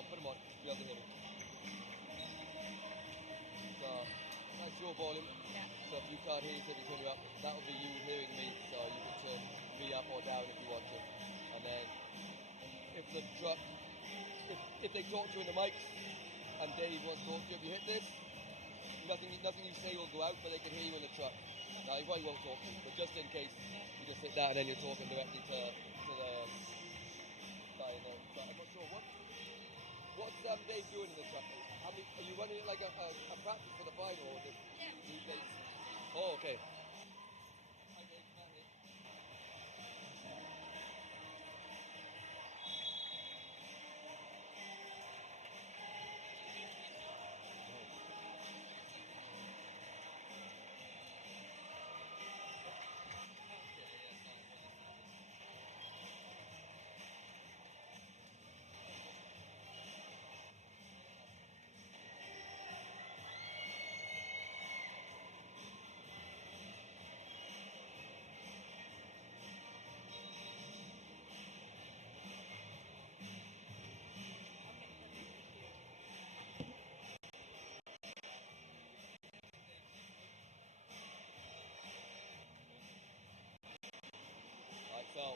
on, put him on. You have to hit him. So, nice draw volume. Yeah. So if you can't hear yourself, you turn you up. That will be you hearing me. So you can turn me up or down if you want to. And then, if the truck, if they talk to you in the mics, and Dave wants to talk to you, if you hit this, nothing you say will go out, but they can hear you in the truck. Now, he probably won't talk to you, but just in case, you just hit that and then you're talking directly to the guy in there. So I'm not sure. What's Dave doing in the truck? Are you running it like a practice for the final? Or just Oh, okay. So,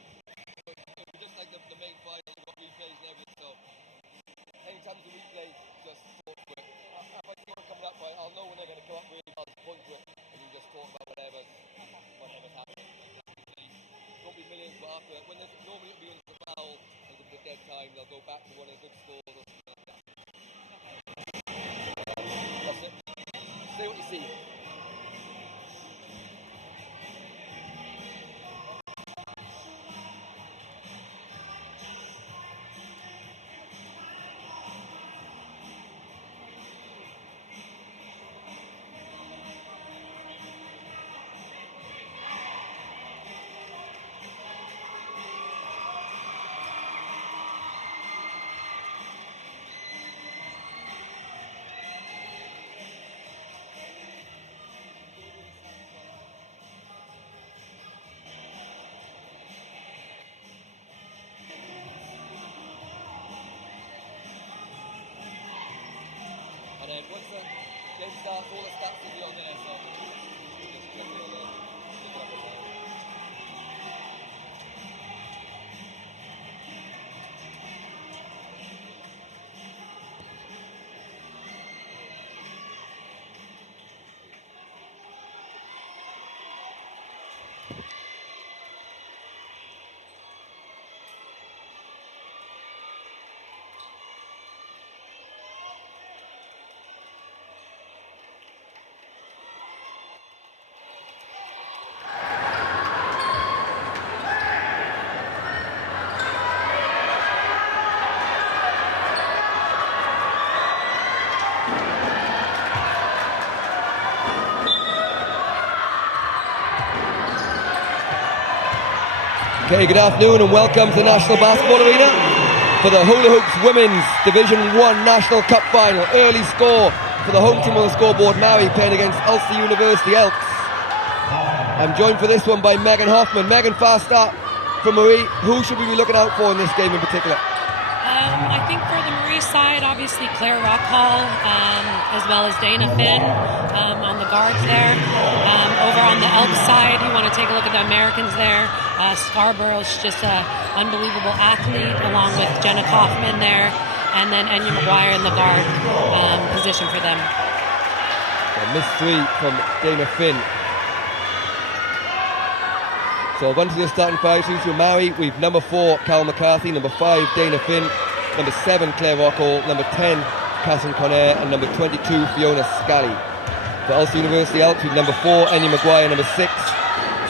just like the main fight, you've got replays and everything, so anytime there's a replay, just talk to it. If I see one coming up, I'll know when they're going to come up with it, I'll just point to it, and you just talk about whatever's happening. Don't be millions, but after, normally it'll be when it's a foul, and the dead time, they'll go back to one of the good scores or something like that. That's it. Say what you see. And then once the game starts, all the stats will be on there, so you just click it on there, pick it up on there. Okay, good afternoon and welcome to the National Basketball Arena for the Hula Hoops Women's Division 1 National Cup Final. Early score for the home team on the scoreboard, Maree playing against Ulster University Elks. I'm joined for this one by Megan Hoffman. Megan, fast start from Maree. Who should we be looking out for in this game in particular? I think for the Maree side, obviously Claire Rockhall, as well as Dana Finn on the guards there. Over on the Elks side, you want to take a look at the Americans there. Scarborough's just an unbelievable athlete, along with Jenna Kaufman there, and then Enya McGuire in the guard position for them. Miss 3 from Dana Finn. So once again, starting 5 2 to Maree, we've number 4 Cal McCarthy, number 5 Dana Finn, number 7 Claire Rockhall, number 10 Catherine Conair, and number 22 Fiona Scally. For Ulster University Elks, we've number 4 Enya McGuire, number 6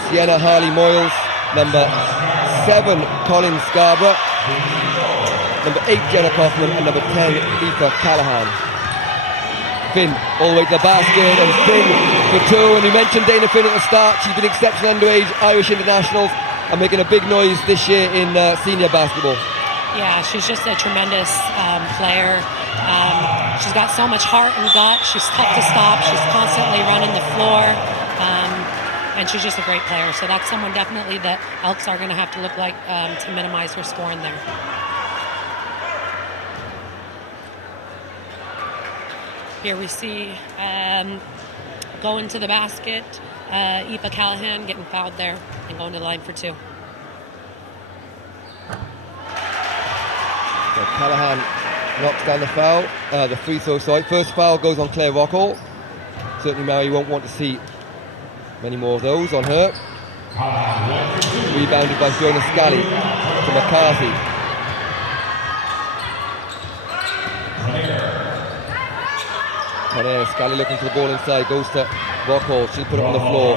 Sienna Harley Moyles, number 7 Colin Scarborough, number 8 Jenna Kaufman, and number 10 Aoife Callahan. Finn all the way to the basket, and Finn for 2. And we mentioned Dana Finn at the start. She's been exceptional underage Irish internationals and making a big noise this year in senior basketball. Yeah, she's just a tremendous player. She's got so much heart and gut. She's tough to stop. She's constantly running the floor. And she's just a great player. So that's someone definitely that Elks are going to have to look like to minimize her scoring there. Here we see going to the basket, Aoife Callahan getting fouled there and going to the line for 2. So Callahan knocks down the free throw. First foul goes on Claire Rockall. Certainly Maree won't want to see many more of those on her. Rebounded by Fiona Scally to McCarthy. Conner, Scally looking for the ball inside, goes to Rockall, she'll put it on the floor.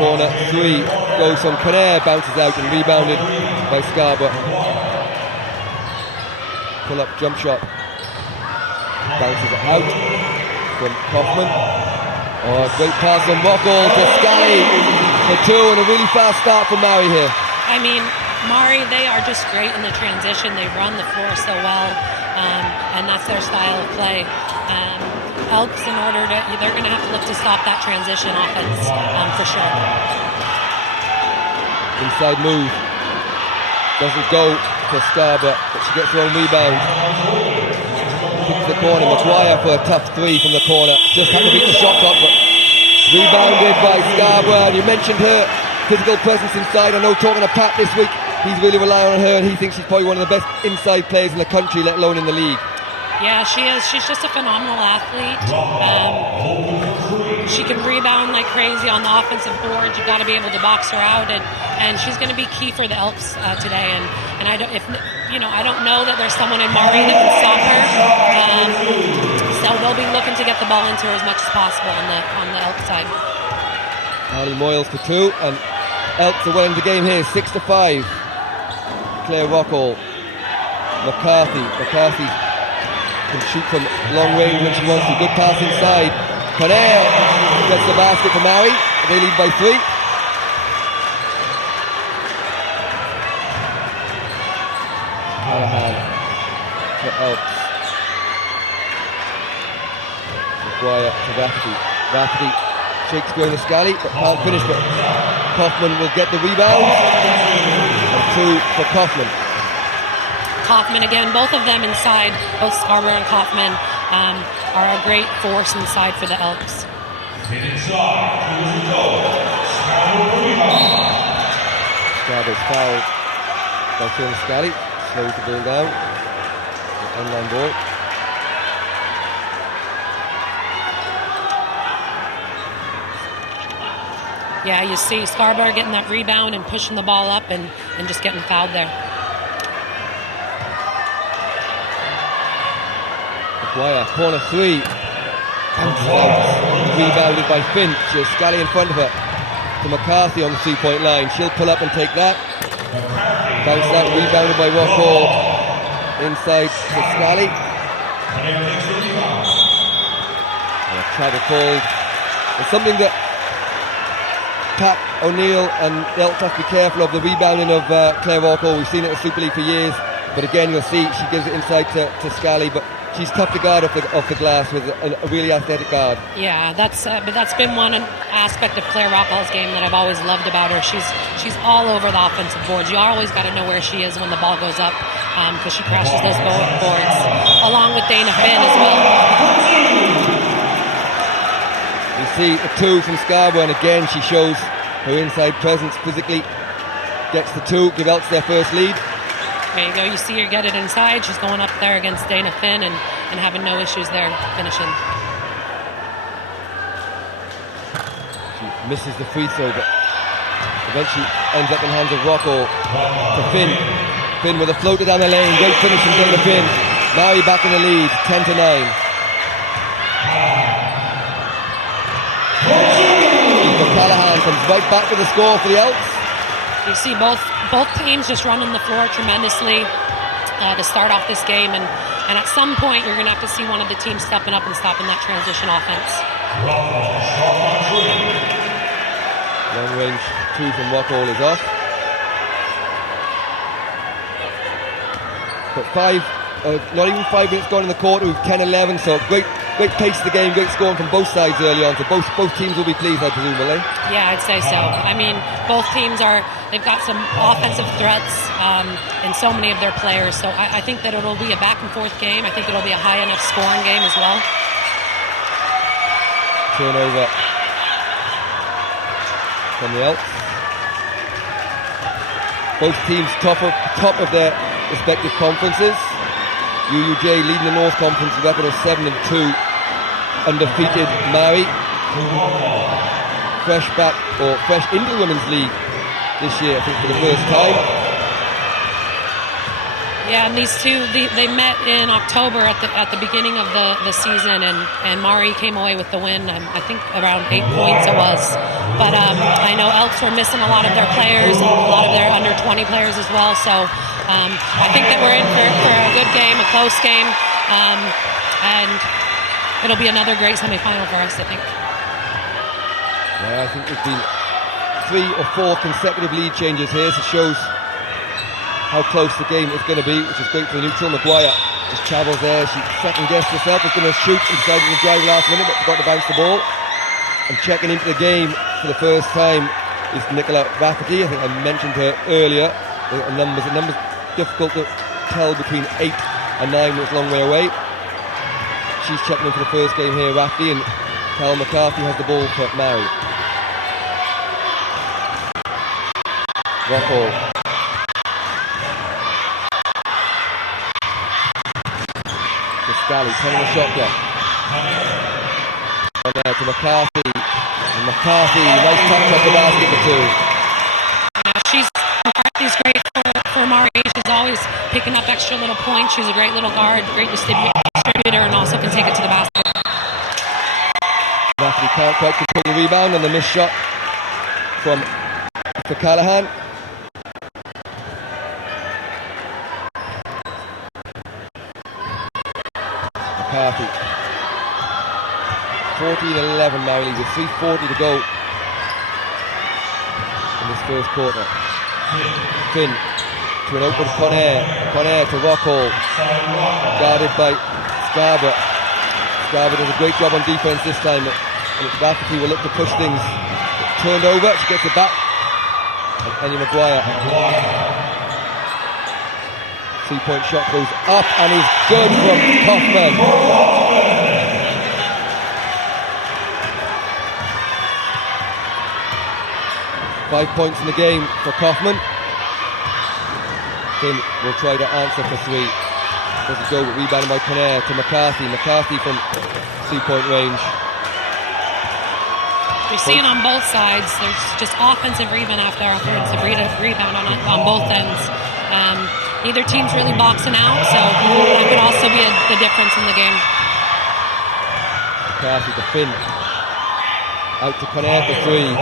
Corner 3 goes from Conner, bounces out and rebounded by Scarborough. Pull up jump shot, bounces it out from Kaufman. Oh, great pass from Rockall to Scally for 2, and a really fast start for Maree here. I mean, Maree, they are just great in the transition. They run the floor so well, and that's their style of play. Elks, they're going to have to look to stop that transition offense for sure. Inside move doesn't go for Scarborough, but she gets her own rebound. Kicks the corner. Maguire for a tough 3 from the corner. Just had to beat the shot clock, but rebounded by Scarborough. You mentioned her physical presence inside. I know talking to Pat this week, he's really relying on her, and he thinks she's probably one of the best inside players in the country, let alone in the league. Yeah, she is. She's just a phenomenal athlete. She can rebound like crazy on the offensive board. You've got to be able to box her out, and she's going to be key for the Elks today. And I don't know that there's someone in Maree that can stop her. So they'll be looking to get the ball into her as much as possible on the Elks side. Ali Moyles for 2, and Elks are winning the game here, 6-5. Claire Rockall, McCarthy can shoot from long range when she wants to. Good pass inside. Conner gets the basket for Maree. They lead by 3. Callahan for Elks. Maguire to Rafferty shakes Fiona Scally, but can't finish. But Kaufman will get the rebound. And 2 for Kaufman. Kaufman again, both of them inside, both Scarborough and Kaufman are a great force inside for the Elks. Scarborough's fouled by Fiona Scally, slows the ball down. Online ball. Yeah, you see Scarborough getting that rebound and pushing the ball up and just getting fouled there. Maguire, corner 3. Rebounded by Finch. Scally in front of her. To McCarthy on the 3-point line. She'll pull up and take that. Bounce out, rebounded by Rockall. Inside to Scally. And a travel called. It's something that Pat O'Neill and the Elks have to be careful of, the rebounding of Claire Rockall. We've seen it in the Super League for years, but again you'll see she gives it inside to Scally, but she's tough to guard off the glass with a really athletic guard. Yeah, but that's been one aspect of Claire Rockall's game that I've always loved about her. She's all over the offensive boards. You always got to know where she is when the ball goes up, because she crashes those boards, along with Dana Finn as well. You see a 2 from Scarborough, and again she shows her inside presence physically. Gets the 2, give Elks their first lead. There you go, you see her get it inside. She's going up there against Dana Finn and having no issues there finishing. She misses the free throw, but eventually ends up in the hands of Rockall to Finn. Finn with a floater down the lane, great finish from Dana Finn. Maree back in the lead, 10-9. Callahan comes right back to the score for the Elks. You see both teams just running the floor tremendously to start off this game, and at some point you're going to have to see one of the teams stepping up and stopping that transition offense. Long range 2 from Rockall is off. But not even 5 minutes gone in the quarter, with 10-11, so great pace of the game, great scoring from both sides early on, so both teams will be pleased, I presume, will they? Yeah, I'd say so. I mean, both teams they've got some offensive threats in so many of their players, so I think that it'll be a back and forth game. I think it'll be a high enough scoring game as well. Turnover from the Elks. Both teams top of their respective conferences. UUJ leading the North Conference with a record of 7-2. Undefeated Maree. Fresh into the Women's League this year, I think, for the first time. Yeah, and these two, they met in October at the beginning of the season, and Maree came away with the win. I think around 8 points it was. But I know Elks were missing a lot of their players, a lot of their under 20 players as well. So I think that we're in for a good game, a close game, and it'll be another great semifinal for us, I think. Yeah, I think there's been 3 or 4 consecutive lead changes here, so it shows how close the game is going to be, which is great for the neutral. Maguire just travels there. She second-guessed herself, was going to shoot and decided to drive last minute, but forgot to bounce the ball. And checking into the game for the first time is Nicola Rafferty. I think I mentioned her earlier. The numbers difficult to tell between 8 and 9, it's a long way away. She's checking in for the first game here, Rafferty, and Cal McCarthy has the ball for Maree. Rockall. Scally, turning the shot clock. And now to McCarthy. And McCarthy, nice touch off the basket for 2. McCarthy's great for Maree. She's always picking up extra little points. She's a great little guard, great distributor, and also can take it to the basket. Rafferty can't quite control the rebound, and the missed shot for Callahan. McCarthy. 14-11 Maree with 3:40 to go in this first quarter. Finn to an open Conair. Conair to Rockall. Guarded by Scarborough. Scarborough does a great job on defense this time. And Rafferty will look to push things. Turned over, she gets it back. And Enya Maguire. 3-point shot goes up and is good from Kaufman. 5 points in the game for Kaufman. Finn will try to answer for 3. Doesn't go, but rebounded by Conair to McCarthy. McCarthy from 3-point range. You're seeing on both sides, there's just offensive rebound after offensive rebound on both ends. Neither team's really boxing out, so that could also be the difference in the game. McCarthy to Finn. Out to Conair for 3. And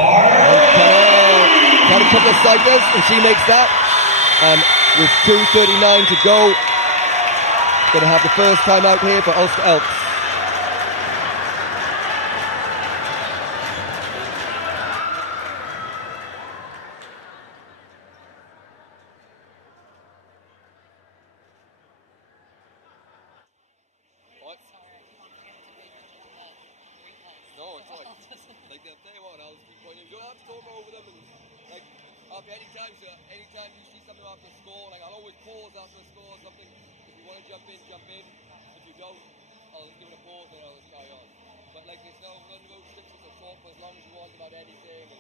Conair got a couple of cycles, and she makes that. And with 2:39 to go, going to have the first time out here for Ulster Elks. Anytime you see something after a score, like I'll always pause after a score or something. If you want to jump in, jump in. If you don't, I'll give it a pause and I'll just carry on. But like there's no restrictions or talk for as long as you want about anything.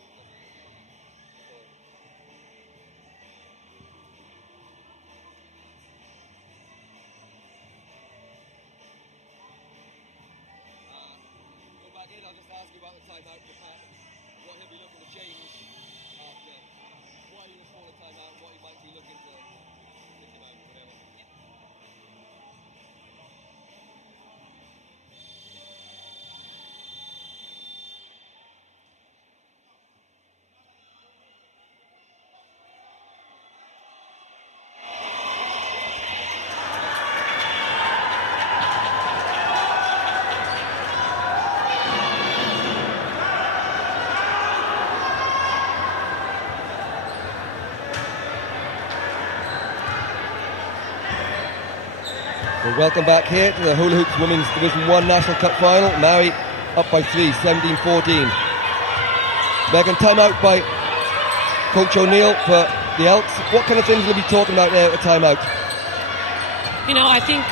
Go back in, I'll just ask you about the timeout for Pat. What he'll be looking to change after. Why you look for a timeout, what you might be looking to think about, whatever. Well, welcome back here to the Hula Hoops Women's Division 1 National Cup Final. Maree up by 3, 17-14. Megan, timeout by Coach O'Neill for the Elks. What kind of things will we be talking about there at the timeout? You know, I think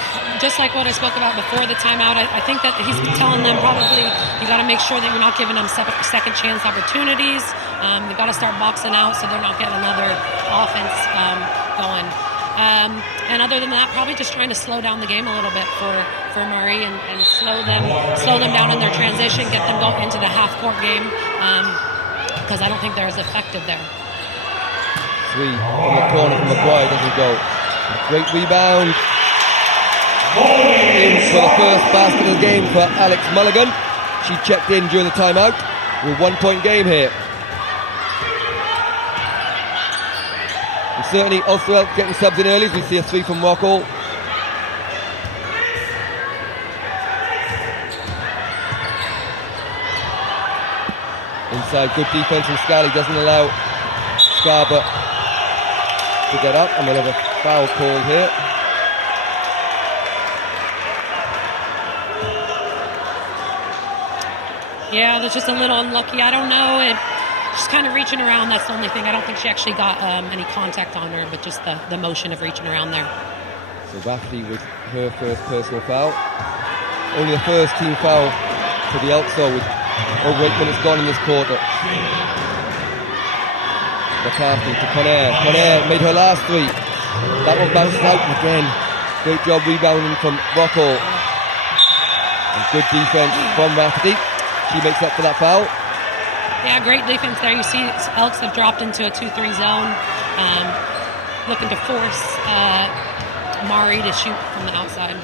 just like what I spoke about before the timeout, I think that he's telling them probably you got to make sure that you're not giving them second chance opportunities. They've got to start boxing out so they're not getting another offense going. And other than that, probably just trying to slow down the game a little bit for Maree and slow them down in their transition, get them going into the half-court game, because I don't think they're as effective there. 3 from the corner from McGuire, doesn't go. Great rebound. In for the first basket of the game for Alex Mulligan. She checked in during the timeout. We're 1-point game here. And certainly Ulster Elks getting subs in early as we see a 3 from Rockall. Inside, good defense from Scally, doesn't allow Scarborough to get up, and we'll have a foul called here. Yeah, that's just a little unlucky. I don't know. She's kind of reaching around. That's the only thing. I don't think she actually got any contact on her, but just the motion of reaching around there. So Rafferty with her first personal foul. Only the first team foul for the Elks, though, with over 8 minutes gone in this quarter. McCarthy to Conair. Conair made her last 3. That one bounces out again. Great job rebounding from Rockall. And good defense from Rafferty. She makes up for that foul. Yeah, great defense there. You see Elks have dropped into a 2-3 zone, looking to force Maree to shoot from the outside.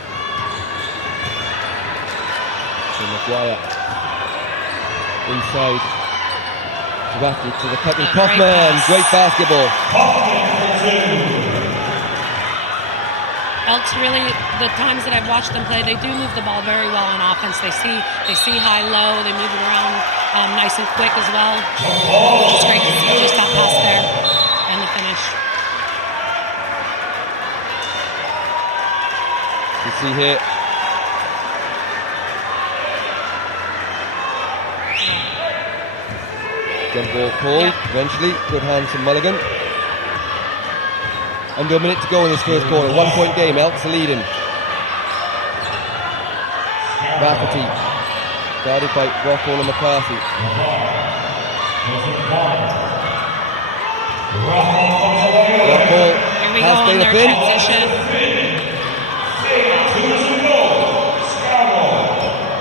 So McGuire inside to Rafferty to the cutting Kaufman. Great basketball. Elks really, the times that I've watched them play, they do move the ball very well on offense. They see high-low, they move it around nice and quick as well. It's great to see just that pass there and the finish. You see here. Jump ball called, eventually. Good hands from Mulligan. Under a minute to go in this first quarter. 1-point game, Elks are leading. Rafferty, guarded by Rockall and McCarthy. Rockall has Dana Finn.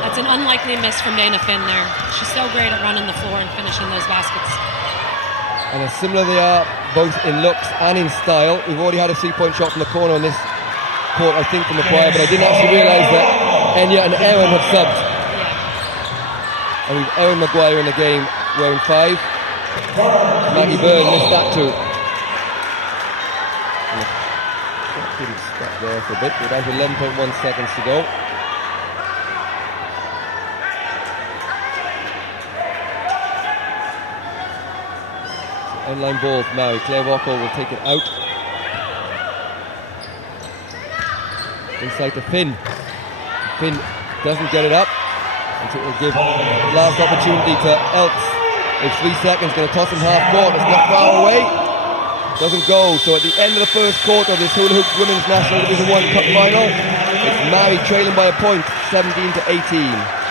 That's an unlikely miss from Dana Finn there. She's so great at running the floor and finishing those baskets. And as similar they are, both in looks and in style. We've already had a 3-point shot from the corner on this court, I think, from McGuire, but I didn't actually realise that Enya and Erin had subbed. And we've Erin McGuire in the game wearing 5. Maggie Byrne missed that too. Didn't stop there for a bit, but about 11.1 seconds to go. End-line ball for Maree. Claire Rockall will take it out. Inside to Finn. Finn doesn't get it up. And so it will give last opportunity to Elks. It's 3 seconds, going to toss him half court. It's not far away. Doesn't go. So at the end of the first quarter of this Hula Hoop Women's National Division 1 Cup Final, it's Maree trailing by a point, 17-18.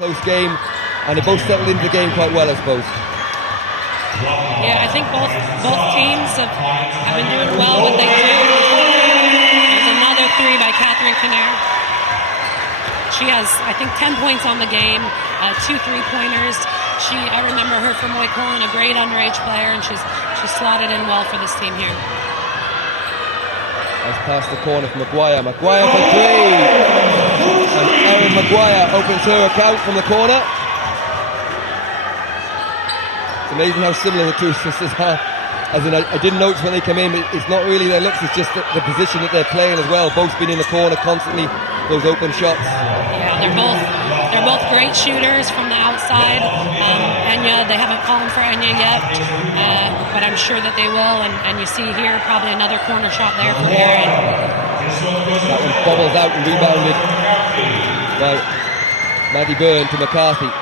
Close game, and they both settled into the game quite well, I suppose. Yeah, I think both teams have been doing well what they do. There's another three by Catherine Kinnair. She has, I think, 10 points on the game, 2 3-pointers. I remember her from Moycullen, a great underage player, and she's slotted in well for this team here. Nice pass the corner for Maguire. Maguire for three! And Erin Maguire opens her account from the corner. It's amazing how similar the two sisters are. As in, I didn't notice when they come in, it's not really their looks, it's just the position that they're playing as well. Both been in the corner constantly, those open shots. Yeah, they're both great shooters from the outside. Enya, they haven't fallen for Enya yet, but I'm sure that they will. And you see here probably another corner shot there for Erin. That one bobbles out and rebounded by Maddie Byrne to McCarthy.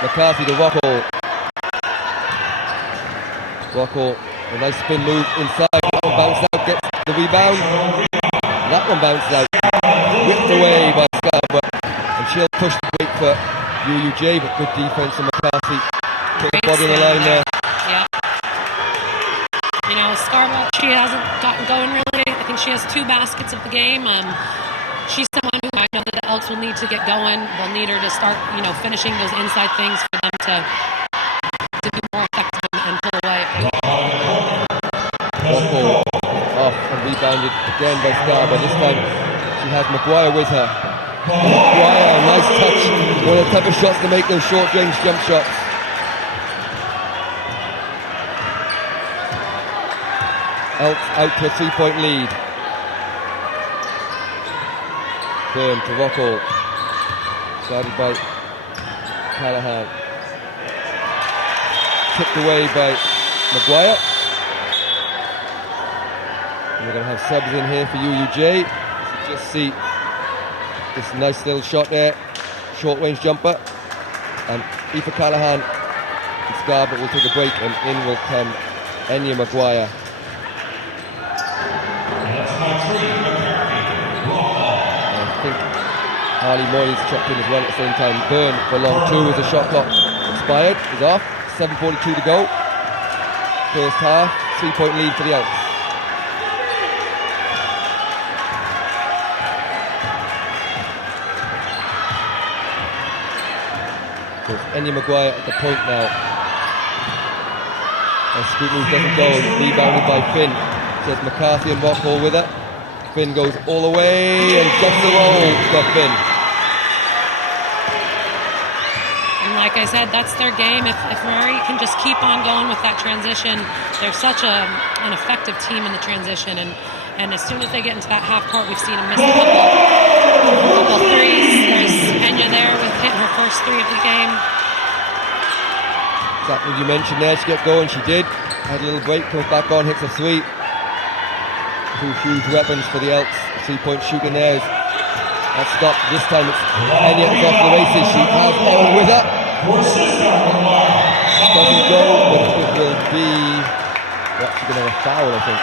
McCarthy to Rockall. Rockall, a nice spin move inside. That one bounced out, gets the rebound. That one bounced out, whipped away by Scarborough, and she'll push the break for UUJ, but good defense from McCarthy. Put the body on the line there. Yeah. You know, Scarborough, she hasn't gotten going really. I think she has 2 baskets of the game. She's someone who I know that the Elks will need to get going. They'll need her to start, finishing those inside things for them to be more effective and pull away. Rockall off and rebounded again by Scarborough. This time she has Maguire with her. Maguire, nice touch. One of the type of shots to make those short range jump shots. Elks out to a 3-point lead. Byrne to Rockall. Guarded by Callahan. Tipped away by Maguire. And we're going to have subs in here for UUJ. So just see this nice little shot there. Short range jumper. And Aoife Callahan and Scarborough will take a break, and in will come Enya Maguire. I think Harley Moyles checked in as well at the same time. Byrne for long 2 as the shot clock expired. Is off. 7:42 to go. First half. 3-point lead for the Elks. So it's Enya Maguire at the point now. And scoop move doesn't go. Rebounded by Finn. So it's McCarthy and Rockall with it. Finn goes all the way and gets the roll for Finn. And like I said, that's their game. If Maree can just keep on going with that transition, they're such an effective team in the transition. And as soon as they get into that half court, we've seen them miss a couple threes. There's Enya there with hitting her first 3 of the game. Exactly, you mentioned there, she get going, she did. Had a little break, comes back on, hits a 3. 2 huge weapons for the Elks. 3-point shooting there. That's stopped. This time it's Enya is off the races. She has Erin with her. Doesn't go, but it will be... We're actually going to have a foul, I think.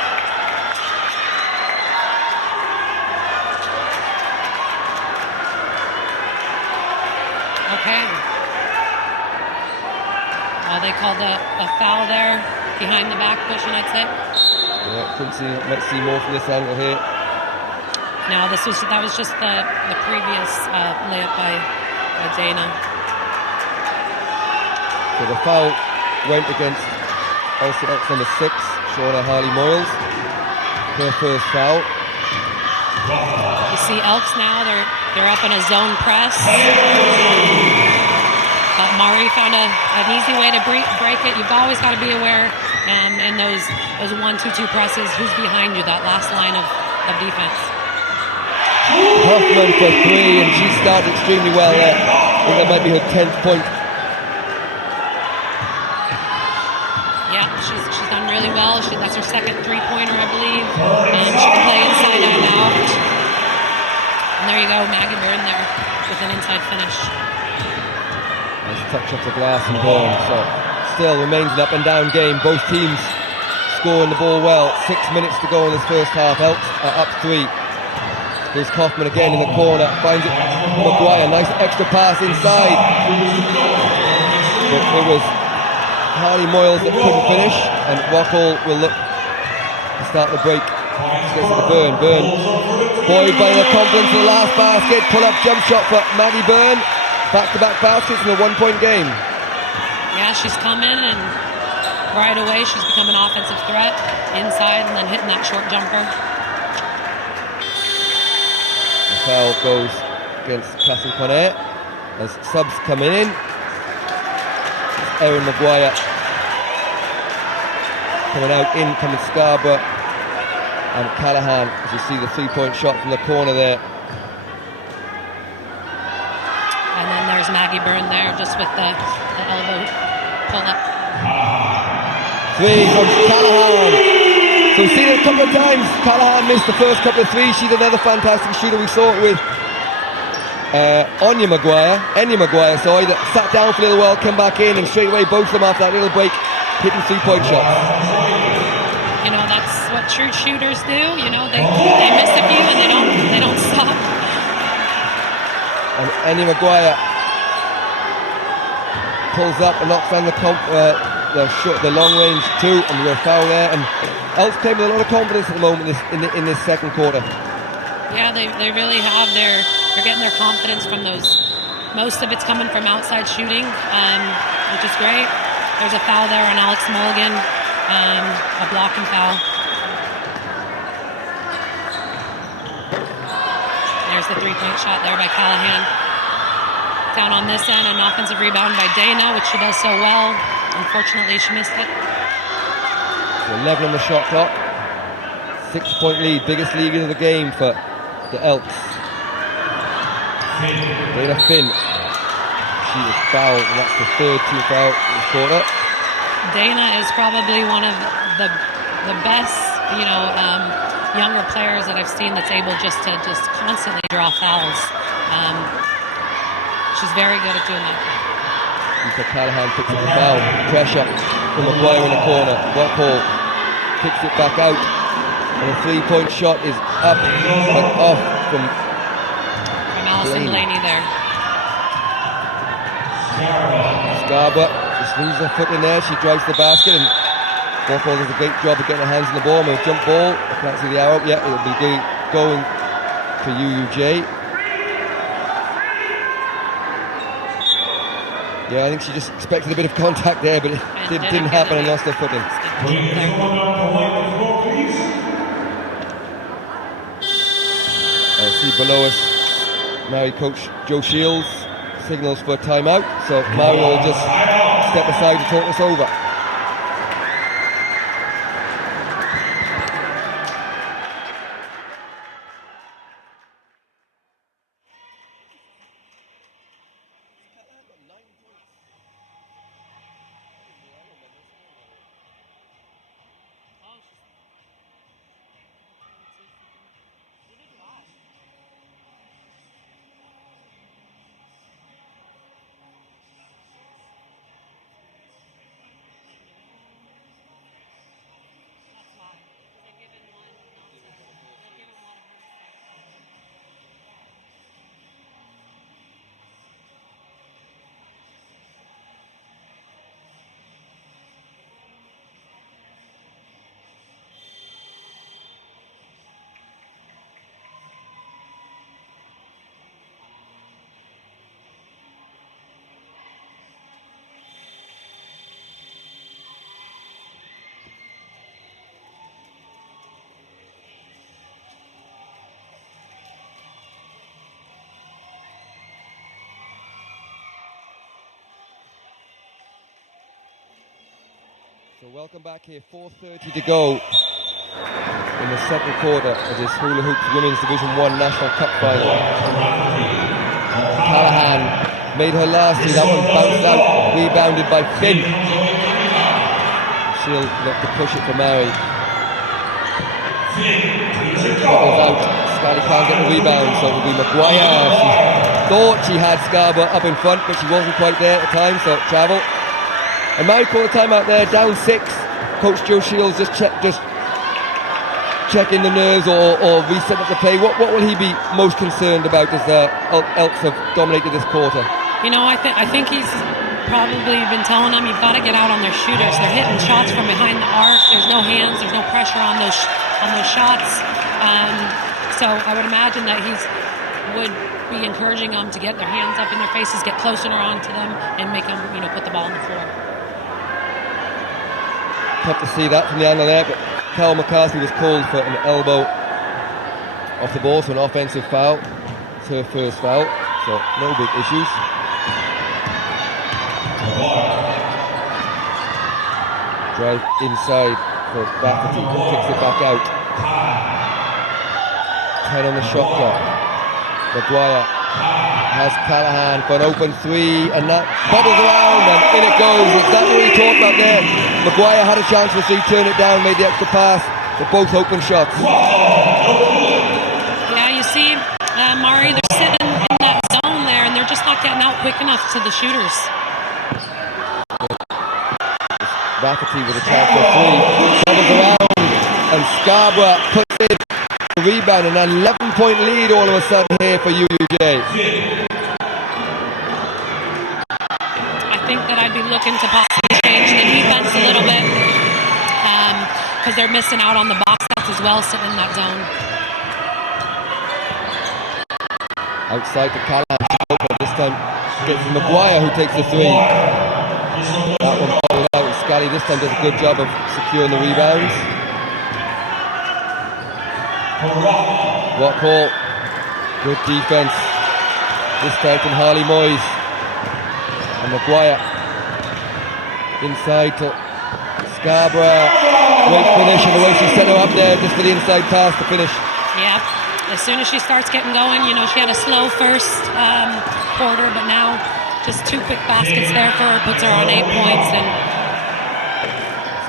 Okay. They called a foul there behind the back cushion, I'd say. Yeah, let's see more from this angle here. No, that was just the previous layup by Dana. So the foul went against Ulster Elks number 6, Shauna Harley Moyles. Her first foul. You see Elks now, they're up in a zone press. Maree found an easy way to break it. You've always got to be aware in those 1-2-2 presses, who's behind you, that last line of defense. Huffman for 3, and she started extremely well there. I think that might be her 10th point. Yeah, she's done really well. That's her second 3-pointer, I believe. She can play inside and out. And there you go, Maggie Byrne there with an inside finish. Nice touch off the glass and Byrne. So still remains an up and down game. Both teams scoring the ball well. 6 minutes to go in this first half. Elks are up 3. There's Kaufman again in the corner, finds it. Maguire, nice extra pass inside. But it was Harley Moyles that couldn't finish, and Rockall will look to start the break. Gets to the Byrne. Buoyed by the confidence of the last basket. Pull up jump shot for Maggie Byrne. Back-to-back baskets in a 1-point game. Yeah, she's come in and right away she's become an offensive threat inside and then hitting that short jumper. The foul goes against Castle Conair as subs coming in. It's Erin Maguire coming out, in coming Scarborough and Callahan, as you see the 3-point shot from the corner there. And then there's Maggie Byrne there just with the elbow pull up. 3 from Callahan. So we've seen it a couple of times. Callahan missed the first couple of threes. She's another fantastic shooter. We saw it with Enya Maguire, that sat down for a little while, came back in, and straight away both of them after that little break hitting 3-point shots. You know, that's what true shooters do. You know, they miss a few and they don't stop. And Enya Maguire pulls up and knocks down the long range two, and we're foul there. And Elks playing with a lot of confidence at the moment in this second quarter. Yeah, they really have. They're getting their confidence from those. Most of it's coming from outside shooting, which is great. There's a foul there on Alex Mulligan, a blocking foul. There's the 3-point shot there by Callahan. Down on this end, an offensive rebound by Dana, which she does so well. Unfortunately, she missed it. So 11 on the shot clock. 6-point lead, biggest lead of the game for the Elks. Dana Finn. She was fouled, and that's the third team foul in this quarter. Dana is probably one of the best, younger players that I've seen that's able just to constantly draw fouls. She's very good at doing that. Lisa Callahan picks up the foul. Pressure from Maguire in the corner. Rockall kicks it back out. And a 3-point shot is up and off from Alison Blaney there. Scarborough just leaves her foot in there. She drives the basket, and Rockall does a great job of getting her hands on the ball. With a jump ball. I can't see the arrow. Yeah, it'll be going for UUJ. Yeah, I think she just expected a bit of contact there, but it didn't happen and lost her footing. I see below us Maree coach Joe Shields signals for a timeout, so Maree will just step aside to talk us over. So welcome back here, 4:30 to go in the second quarter of this Hula Hoops Women's Division 1 National Cup Final. Callahan made her last three, that one bounced out, rebounded by Finn. She'll look to push it for Maree. Dribbles out, Scally can't get the rebound, so it'll be Maguire. She thought she had Scarborough up in front, but she wasn't quite there at the time, so travel. And Maree called a timeout there, down 6. Coach Joe Shields just checking the nerves or resetting up the play? What will he be most concerned about as the Elks have dominated this quarter? You know, I think he's probably been telling them you've got to get out on their shooters. They're hitting shots from behind the arc. There's no hands. There's no pressure on those shots. So I would imagine that would be encouraging them to get their hands up in their faces, get closer onto them, and make them, put the ball on the floor. Tough to see that from the angle there, but Cal McCarthy was called for an elbow off the ball, so an offensive foul. It's her first foul, so no big issues. Drive inside for Rafferty, kicks it back out. 10 on the shot clock. Maguire has Callahan for an open three, and that bobbles around and in it goes. Exactly what he talked about there. Maguire had a chance to see, turn it down, made the extra pass, but both open shots. Yeah, you see, Maree, they're sitting in that zone there, and they're just not getting out quick enough to the shooters. Rafferty with a chance for three, bobbles around, and Scarborough puts in the rebound, and an 11-point lead all of a sudden here for UUJ. I think that I'd be looking to possibly change the defense a little bit because they're missing out on the box outs as well, sitting in that zone. Outside to Callahan, this time gets Maguire who takes the three. That one bobbled out, and Scally this time does a good job of securing the rebounds. Rockhall, good defense. This time from Harley Moyes. And Maguire inside to Scarborough. Great finish, and the way she set her up there just for the inside pass to finish. Yeah, as soon as she starts getting going, she had a slow first quarter, but now just 2 quick baskets there for her, puts her on 8 points. And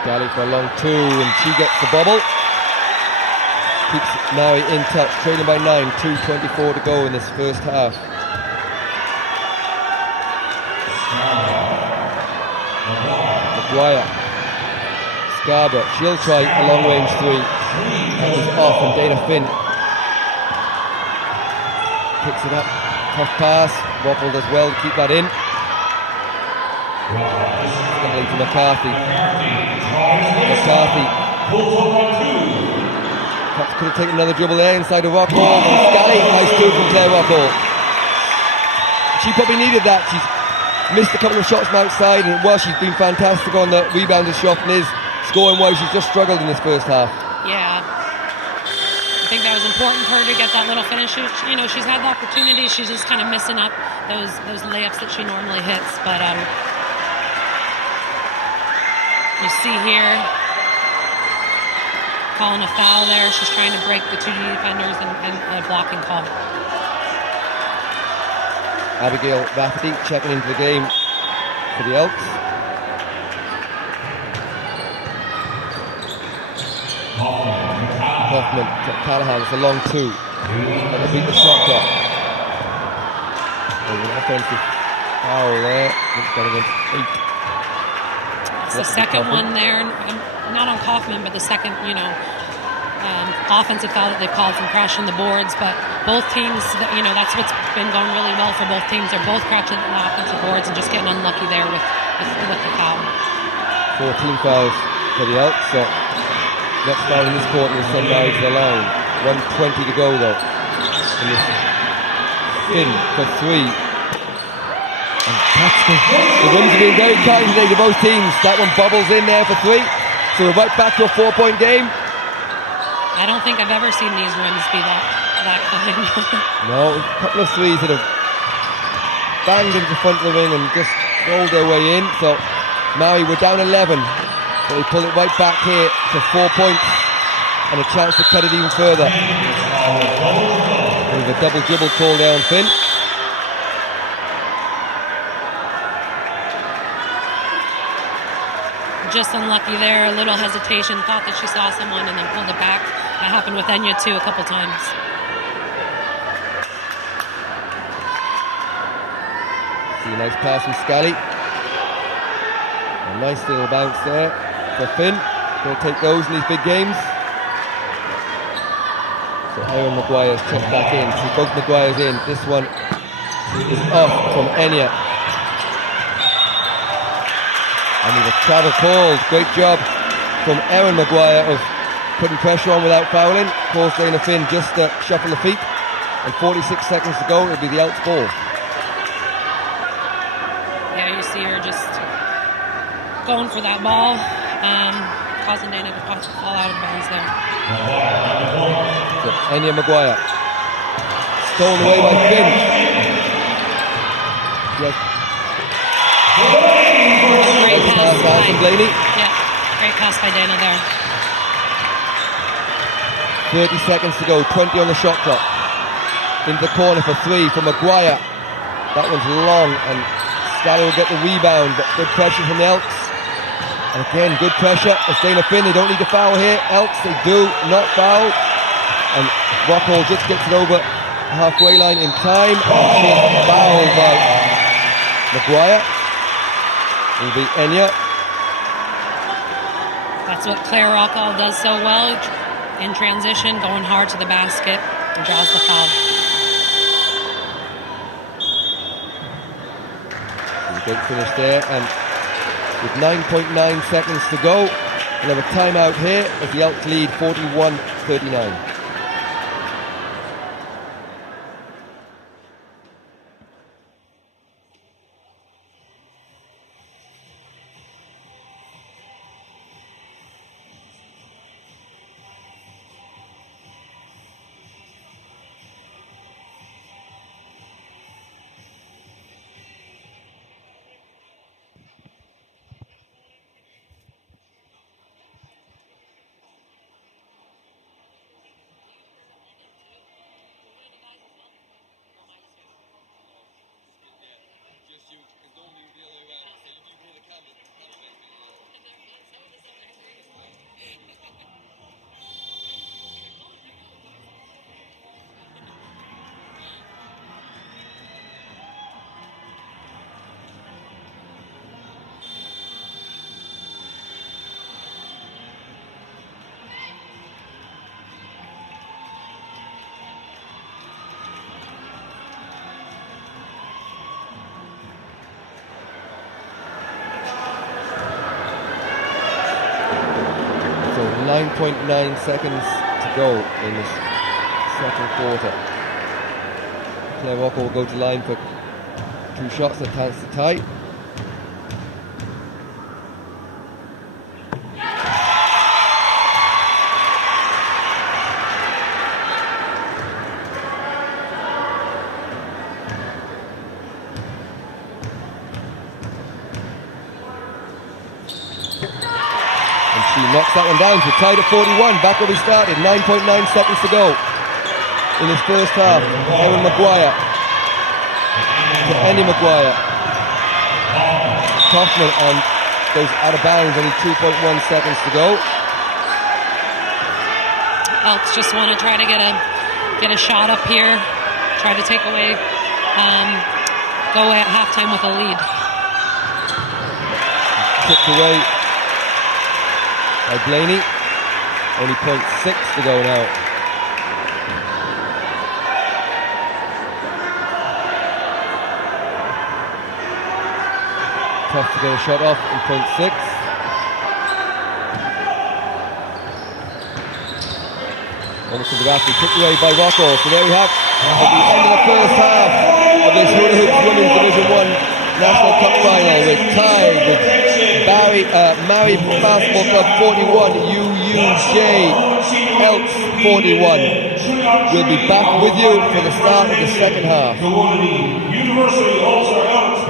Scally for a long two, and she gets the bubble. Keeps Maree in touch, trailing by 9, 2:24 to go in this first half. Maguire, Scarborough, she'll try a long range three. That was off, and Dana Finn picks it up. Tough pass, Waffled as well to keep that in. Scally to McCarthy. Could have taken another dribble there inside of Rockhall. Scally, nice two from Claire Rockhall. She probably needed that. She's missed a couple of shots from outside, and while she's been fantastic on the rebound and shot and is scoring well, she's just struggled in this first half. Yeah, I think that was important for her to get that little finish. She's had the opportunity. She's just kind of missing up those layups that she normally hits. But you see here, calling a foul there. She's trying to break the two defenders and a blocking call. Abigail Rafferty checking into the game for the Elks. Hoffman to Callahan, it's a long two. And they beat the shot clock. There's an offensive foul there. It's gone against 8. It's the second one there. Not on Kaufman, but the second, offensive foul that they've called from crashing the boards. But both teams, that's what's been going really well for both teams. They're both crashing the offensive boards and just getting unlucky there with the foul. 14 fouls for the Elks. So next foul in this quarter is sent down to the line. 1:20 to go though. And this Finn for three. And that's the runs have been very tight today to both teams. That one bobbles in there for three. So we're right back to a 4-point game. I don't think I've ever seen these rims be that kind. No, a couple of threes that have banged into the front of the ring and just rolled their way in. So Maree, we're down 11, but they pull it right back here to 4 points and a chance to cut it even further. With a double dribble call there on Finn. Just unlucky there, a little hesitation, thought that she saw someone and then pulled it back. That happened with Enya too a couple times. See a nice pass from Scally. A nice little bounce there for Finn. Going to take those in these big games. So Aaron Maguire's checked back in. See, both Maguire's in. This one is off from Enya. And with a travel called. Great job from Aaron Maguire of putting pressure on without fouling. Of course, Dana Finn just shuffle the feet. And 46 seconds to go, it'll be the Elks ball. Yeah, you see her just going for that ball, causing Dana to fall out of bounds there. So Enya Maguire. Stolen away by Finn. Yes. Great pass by Blaney. Yeah, great pass by Dana there. 30 seconds to go, 20 on the shot clock. Into the corner for 3 for Maguire. That one's long, and Scally will get the rebound, but good pressure from the Elks. And again, good pressure. It's Dana Finn, they don't need to foul here. Elks, they do not foul. And Rockall just gets it over the halfway line in time, and she's fouled by Maguire. It'll be Enya. That's what Claire Rockall does so well. In transition, going hard to the basket, and draws the foul. Great finish there, and with 9.9 seconds to go, we'll have a timeout here as the Elks lead 41-39. So 9.9 seconds to go in this second quarter. Claire Walker will go to line for 2 shots and chance to tie. Knocks that one down, so tied at 41, back where we started, 9.9 seconds to go in this first half. Aaron Maguire to Enya Maguire. Kaufman and goes out of bounds, only 2.1 seconds to go. Elks just want to try to get a shot up here, try to take away, go away at halftime with a lead. Kicked away by Blaney. Only 0.6 to go now. Tough to get a shot off in 0.6. Almost to the basket, kicked away by Rockall. So there we have at the end of the first half of this Hula Hoops Women's Division 1 National Cup Final. We're tied with Maree Basketball Club 41, UUJ Elks 41. We'll be back with you for the start of the second half. University Ulster Elks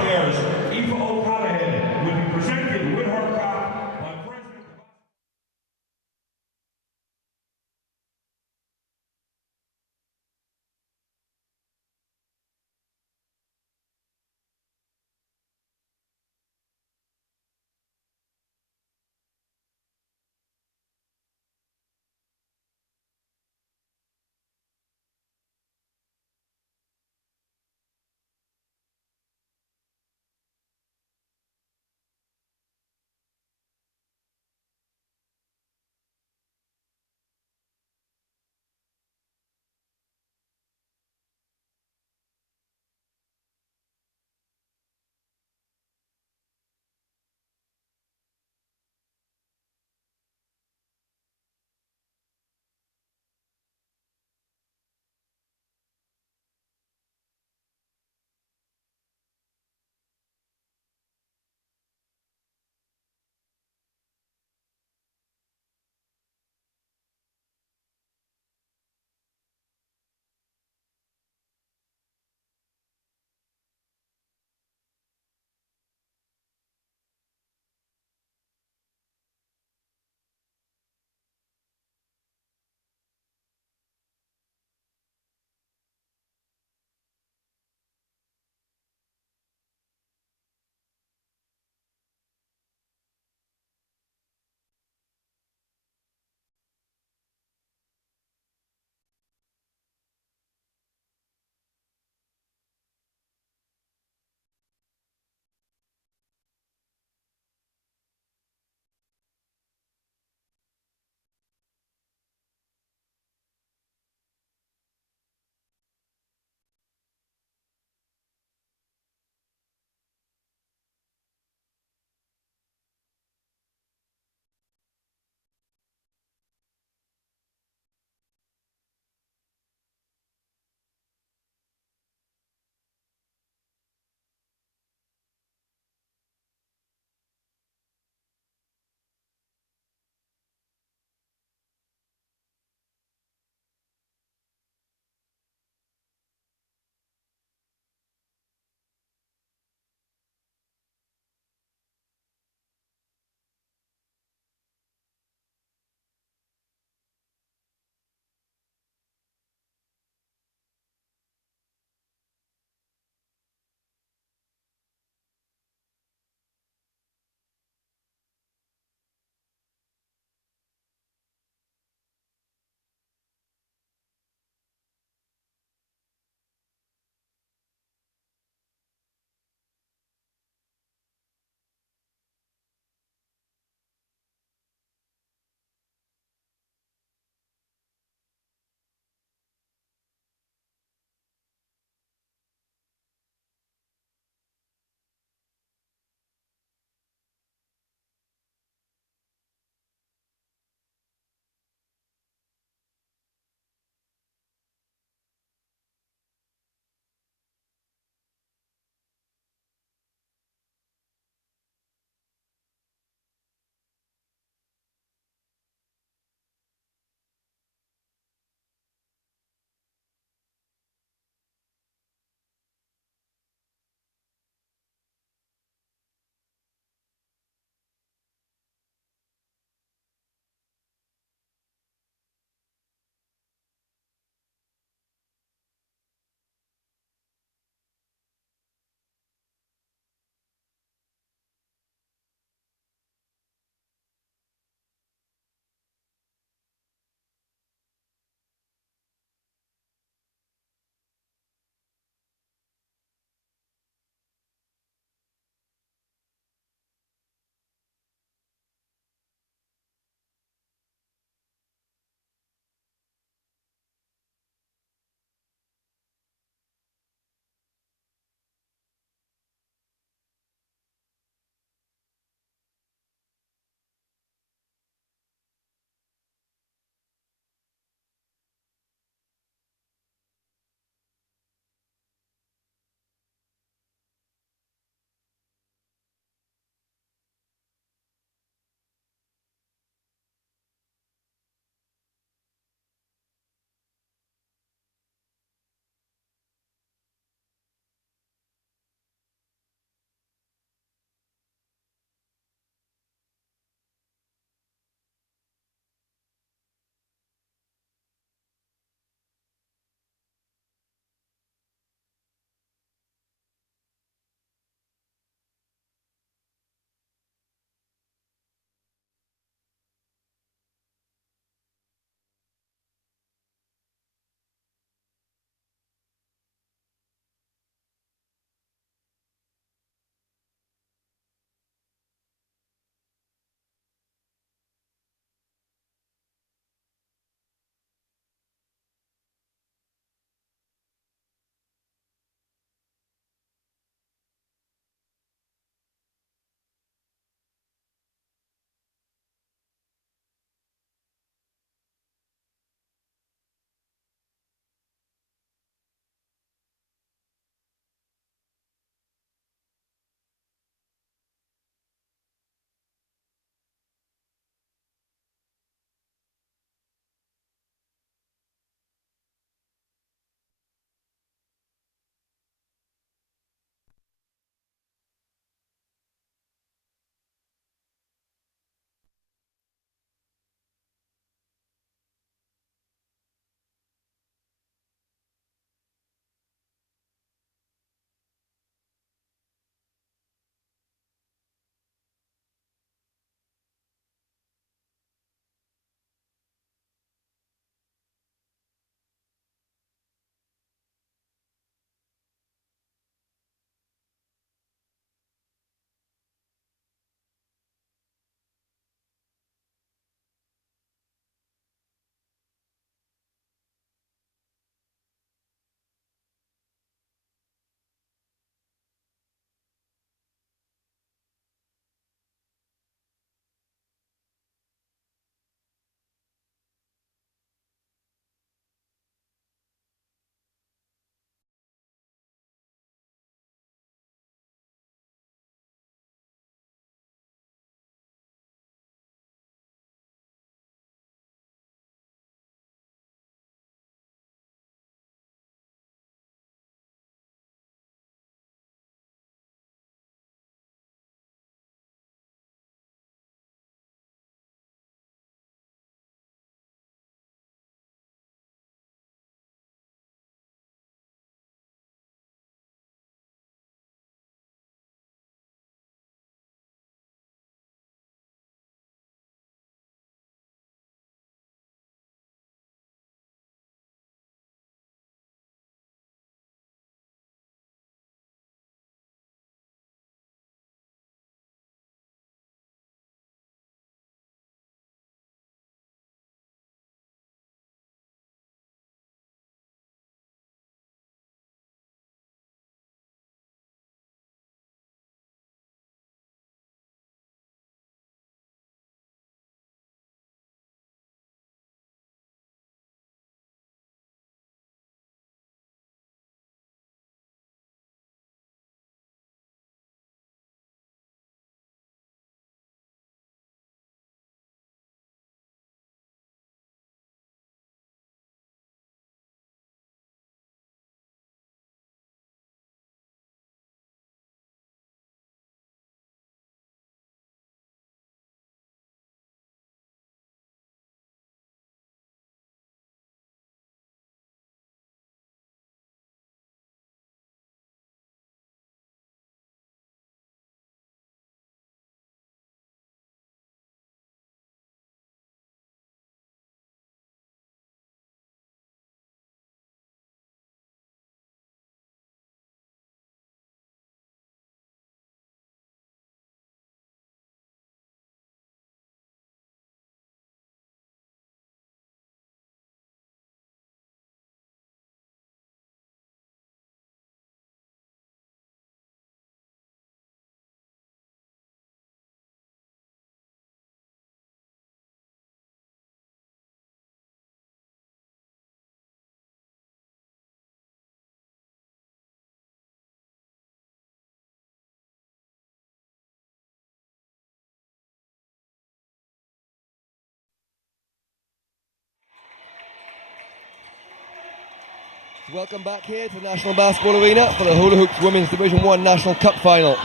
Welcome back here to the National Basketball Arena for the Hula Hoops Women's Division 1 National Cup Final.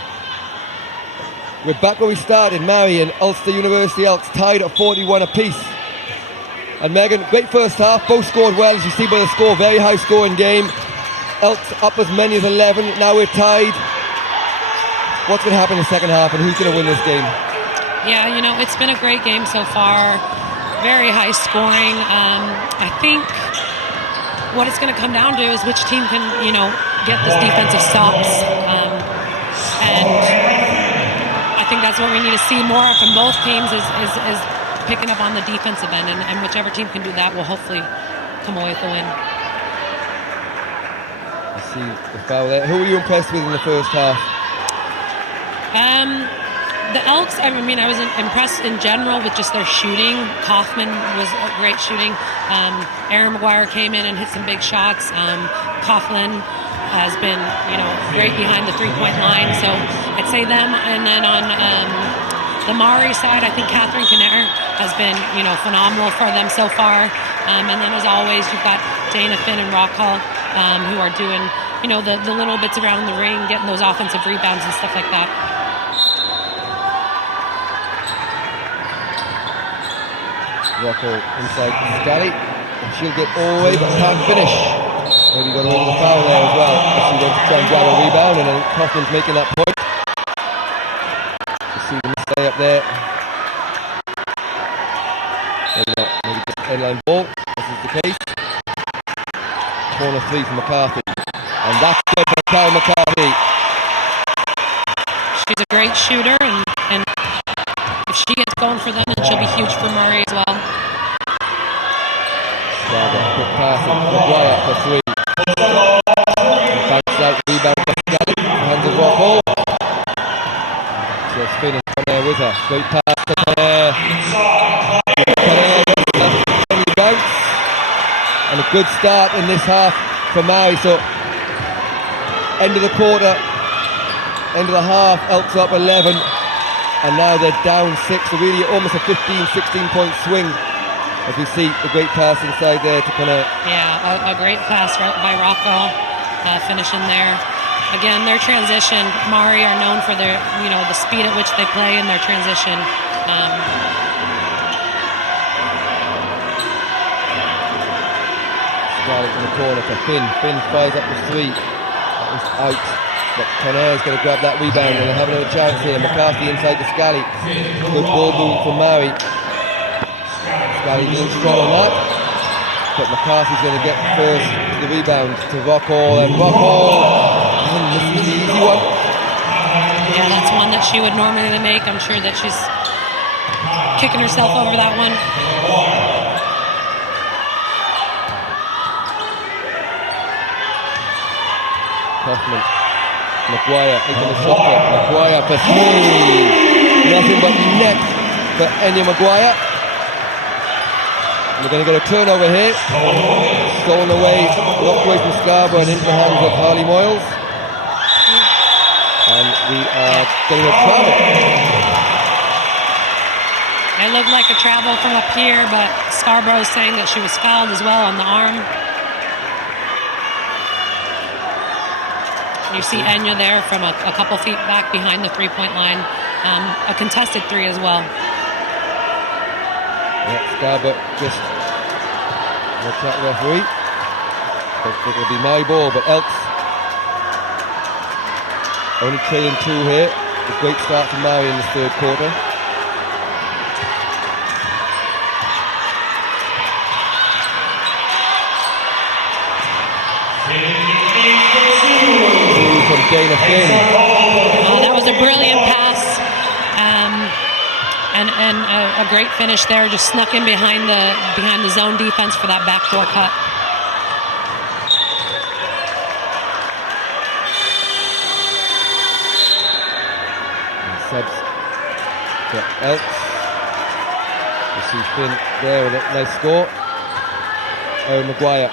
We're back where we started. Maree and Ulster University Elks tied at 41 apiece. And Megan, great first half, both scored well, as you see by the score, very high scoring game. Elks up as many as 11, now we're tied. What's going to happen in the second half and who's going to win this game? Yeah, you know, it's been a great game so far, very high scoring. I think what it's going to come down to is which team can, you know, get this defensive stops. And I think that's what we need to see more from both teams is picking up on the defensive end. And whichever team can do that will hopefully come away with the win. I see the foul there. Who were you impressed with in the first half? The Elks, I mean, I was impressed in general with just their shooting. Kaufman was a great shooting. Aaron McGuire came in and hit some big shots. Coughlin has been, you know, great behind the three-point line. So I'd say them. And then on the Maree side, I think Catherine Kinnair has been, you know, phenomenal for them so far. And then as always, you've got Dana Finn and Rockhall who are doing, you know, the little bits around the ring, getting those offensive rebounds and stuff like that. Rocco inside Scally, and she'll get all the way but can't finish. Maybe got a little bit of foul there as well. She went to try and grab a rebound, and then Coughlin's making that point. You see the mistake up there. Maybe not, maybe just headline ball. This is the case. Corner three from McCarthy, and that's good for Cal McCarthy. She's a great shooter, and if she gets going for them, then she'll be huge for Maree as well. Quick pass, McGuire for three. Backs out, rebound by Scally. Hands of Rocco. She'll spin and Conner with her. Great pass to Conner. Conner bounce. And a good start in this half for Maree. So, end of the quarter, end of the half, Elks up 11. And now they're down 6, so really almost a 15-16 point swing. As we see the great pass inside there to Conner. Yeah, a great pass by Rocco, finishing there. Again, their transition, Maree are known for their, you know, the speed at which they play in their transition. Right in the corner for Finn. Finn fires up the three. That was out. But Conner is going to grab that rebound and they'll have another chance here. McCarthy inside to Scally. Good ball movement from Maree. Scally a little strong on that. But McCarthy's going to get first the rebound to Rockhall. And Rockhall, this is the easy one. Yeah, that's one that she would normally make. I'm sure that she's kicking herself over that one. Kaufman. McGuire into the shot clock. McGuire for three. Nothing but net for Enya McGuire. We're going to get a turnover here. Stolen away, knocked away from Scarborough and into the hands of Harley Moyles. And we are getting a travel. It looked like a travel from up here, but Scarborough's saying that she was fouled as well on the arm. You see Enya there from a couple feet back behind the three-point line. A contested three as well. Yeah, Scarborough just watch that referee. It'll be my ball, but Elks only trailing 2 here. A great start for Maree in the third quarter. From Dana Finn. Oh, that was a brilliant pass. And a great finish there. Just snuck in behind the zone defense for that backdoor cut. And subs for Elks. You see Finn there with a nice score. Aaron McGuire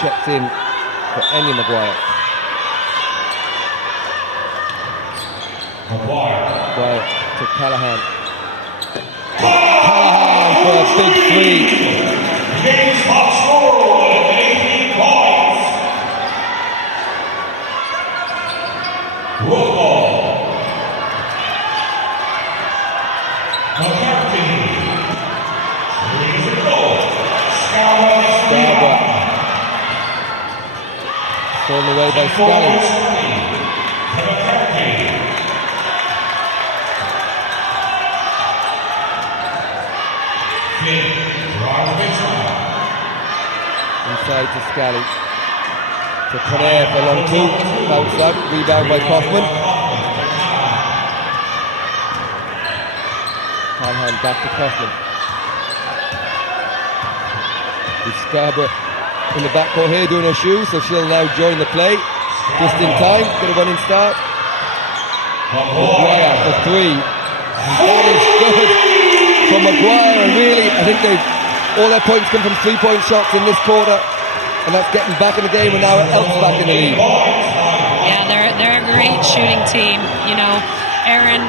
checked in for Enya McGuire. McGuire to Callahan. Callahan for a big three. Game's top scorer, 18 points. Thrown away by Scally. Inside to Scally. To Conair for long two. Outside. Rebound by Kaufman. Callahan back to Kaufman. With Scarborough in the backcourt here doing her shoe, so she'll now join the play. Just in time. Get a running start. Maguire for three. That is good from Maguire, and really I think all their points come from 3-point shots in this quarter, and that's getting back in the game, and now Elks back in the lead. Yeah, they're a great shooting team. You know, Erin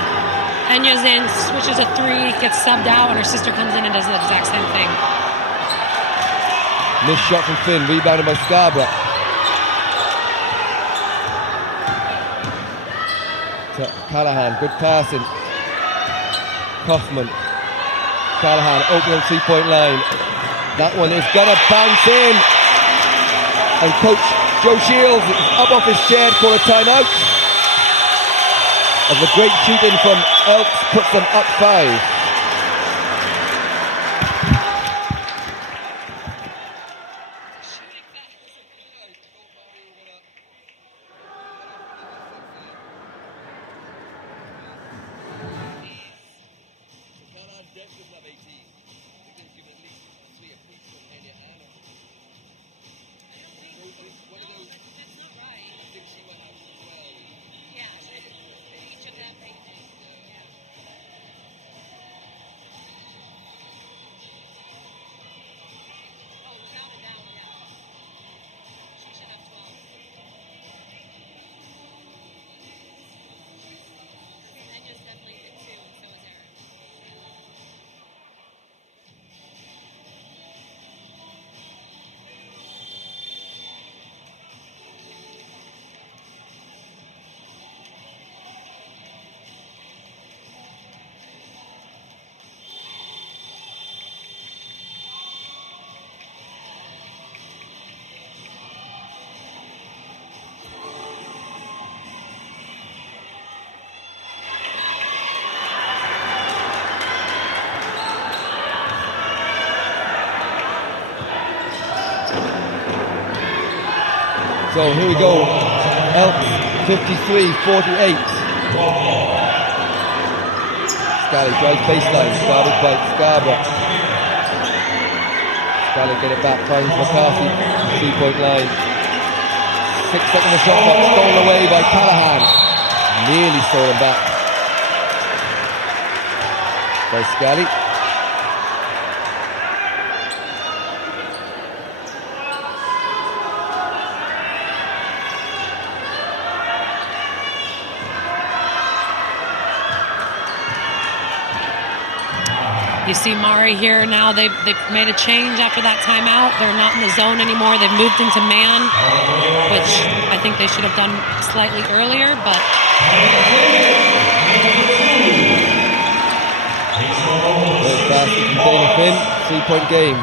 Enya's in, switches a three, gets subbed out, and her sister comes in and does the exact same thing. Missed shot from Finn, rebounded by Scarborough. To Callahan, good passing. Kaufman. Callahan open on 3-point line. That one is gonna bounce in. And coach Joe Shields is up off his chair to call a timeout. As the great shooting from Elks puts them up 5. So here we go, Elks 53-48. Scally drives baseline, started by Scarborough. Scally get it back, finds McCarthy, 3-point line. 6 seconds of the shot clock, stolen away by Callahan. Nearly stolen back by Scally. You see Maree here now, they've made a change after that timeout. They're not in the zone anymore. They've moved into man, which I think they should have done slightly earlier, but... First basket from Dana Finn, 3-point game.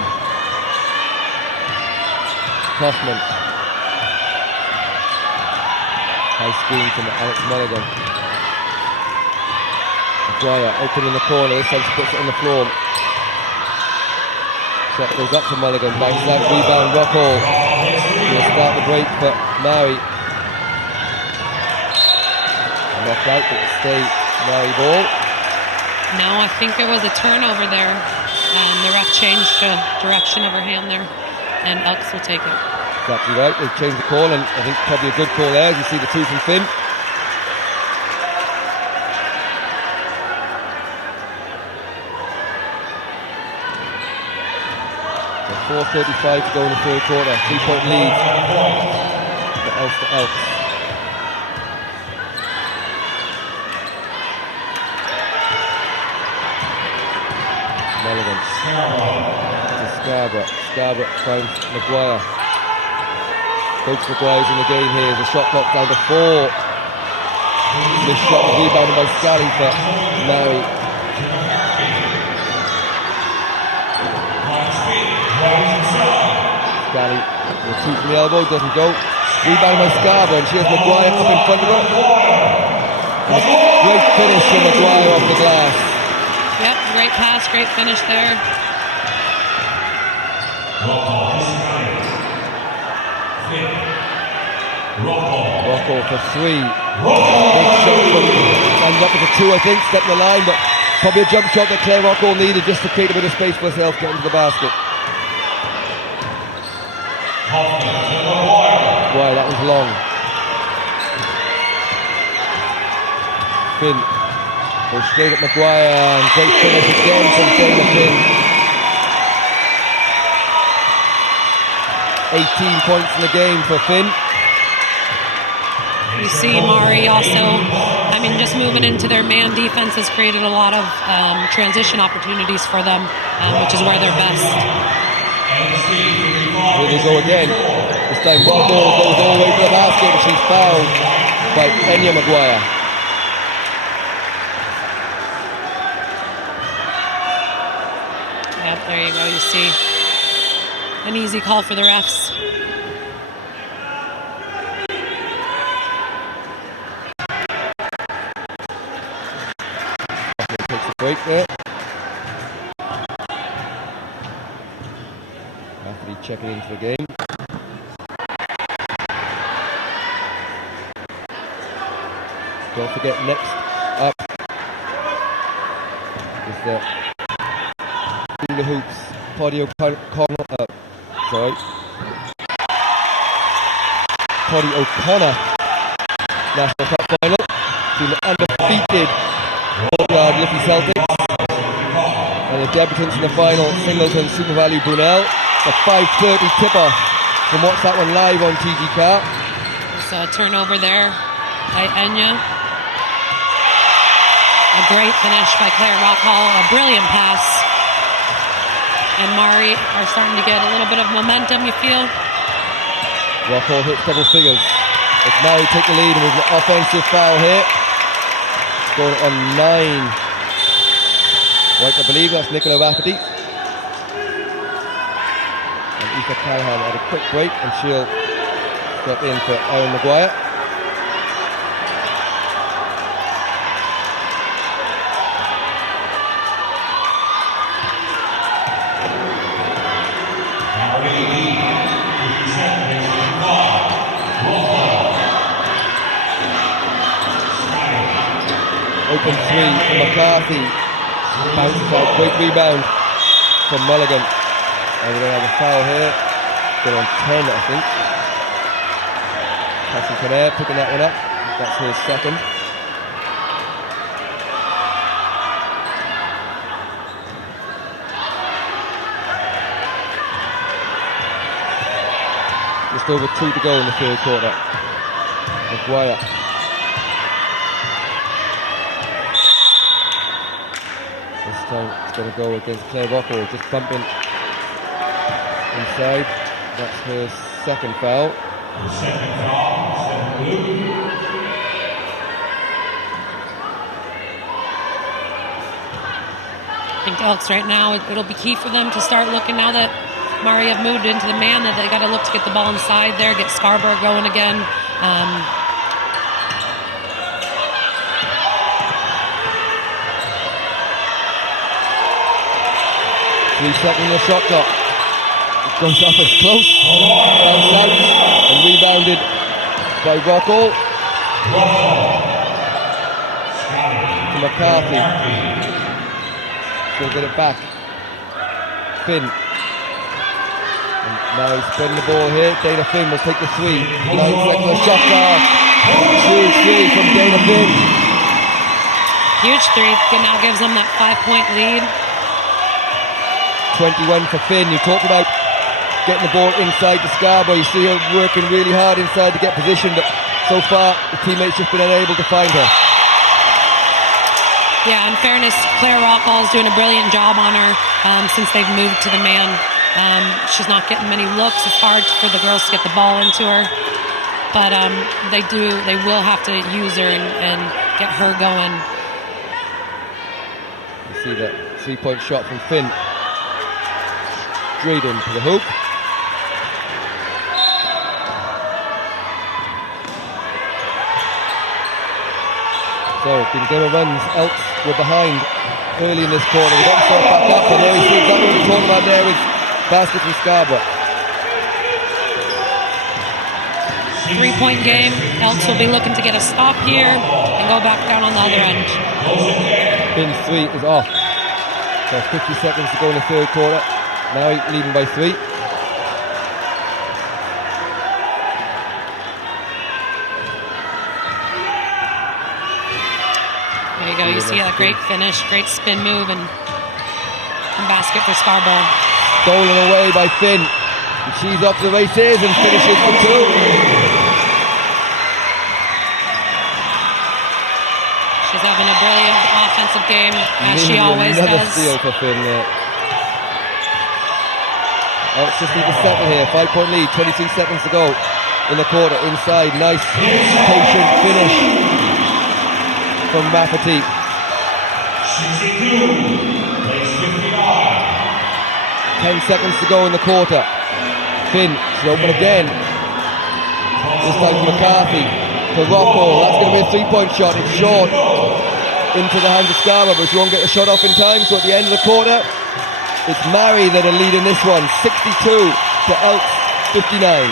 Kaufman. High screen from Alex Mulligan. Maguire open in the corner, this time she puts it on the floor. Shot goes up to Mulligan, bounces out, rebound, Rockall. He'll start the break for Maree. Knocked out, but stay Maree ball. No, I think there was a turnover there, and the ref changed direction of her hand there, and Elks will take it. Exactly right, they've changed the call, and I think probably a good call there, as you see the two from Finn. 4:35 to go in the third quarter. 3-point lead for Ulster Elks. Mulligan to Scarborough. Scarborough finds Maguire. Coach Maguire's in the game here. The shot clock down to 4. This shot was rebounded by Scally for Maree. Scally with a two from the elbow, doesn't go. Rebound by Scarborough, and she has Maguire up in front of her. And a great finish from Maguire off the glass. Yep, great pass, great finish there. Rocco for 3. Big shot from, and up for 2, I think, stepping the line, but probably a jump shot that Claire Rocco needed just to create a bit of space for herself getting to the basket. Wow, that was long. Finn goes straight at Maguire, and great finish again from Dana Finn. 18 points in the game for Finn. You see Maree also, just moving into their man defense has created a lot of transition opportunities for them, which is where they're best. Here they go again. This time Rocco goes all the way to the basket, and she's fouled by Enya Maguire. Yep, there you go, you see. An easy call for the refs. Takes a break there. Referee checking into the game. Don't forget, next up is the hula hoops Poddy O'Connor National Cup final between the undefeated Liffey Celtics and the debutants in the final, Singleton Super Value Brunel. A 5:30 tip-off from Watch That One live on TG Car. There's a turnover there by Enya. A great finish by Claire Rockhall, a brilliant pass. And Maree are starting to get a little bit of momentum, you feel? Rockhall hits double figures. It's Maree take the lead, and there's an offensive foul here. Scoring on 9. Right, I believe that's Nicola Rafferty. And Aoife Callahan had a quick break, and she'll step in for Erin Maguire. Open 3 for McCarthy. Bounces out, great rebound from Mulligan. And we're going to have a foul here. Going on 10, I think. Cassie Conair picking that one up. That's her second. Just over 2 to go in the third quarter. Maguire. This time it's going to go against Claire Rocco, just bumping inside. That's her second foul. The second foul, blue. I think Elks right now, it'll be key for them to start looking now that Maree have moved into the man, that they got to look to get the ball inside there, get Scarborough going again. 3 seconds in the shot clock. It goes up, it's close. Bounce out and rebounded by Rocco. To McCarthy. She'll get it back. Finn. And now he's spreading the ball here. Dana Finn will take the 3. 9 seconds of shot clock. Huge 3 from Dana Finn. Huge 3. Now gives them that 5-point lead. 21 for Finn. You talked about getting the ball inside the Scarborough. You see her working really hard inside to get position, but so far the teammates just been unable to find her. Yeah, in fairness, Claire Rockhall is doing a brilliant job on her since they've moved to the man. She's not getting many looks. It's hard for the girls to get the ball into her, but they will have to use her and get her going. You see that 3-point shot from Finn. Straight into the hoop. So, been a game of runs. Elks were behind early in this quarter. They got themselves back up, and there you see exactly what you're talking about there with basket from Scarborough. 3-point game. Elks will be looking to get a stop here and go back down on the other end. Pin 3 is off. So 50 seconds to go in the third quarter. Maree leading by 3. There you go. You see that great finish, great spin move, and basket for Scarborough. Stolen away by Finn. And she's off to the races and finishes for 2. She's having a brilliant offensive game, as she always another does. steal for Finn there. Elks just need to settle here. 5-point lead, 23 seconds to go in the quarter. Inside, nice, patient finish from Rafferty. 10 seconds to go in the quarter. Finn, she's open again. This time to McCarthy. To Rockwell. That's going to be a 3-point shot. It's short. Into the hands of Scarborough, but she won't get the shot off in time. So at the end of the quarter, it's Maree that are leading this one. 62 to Elks 59.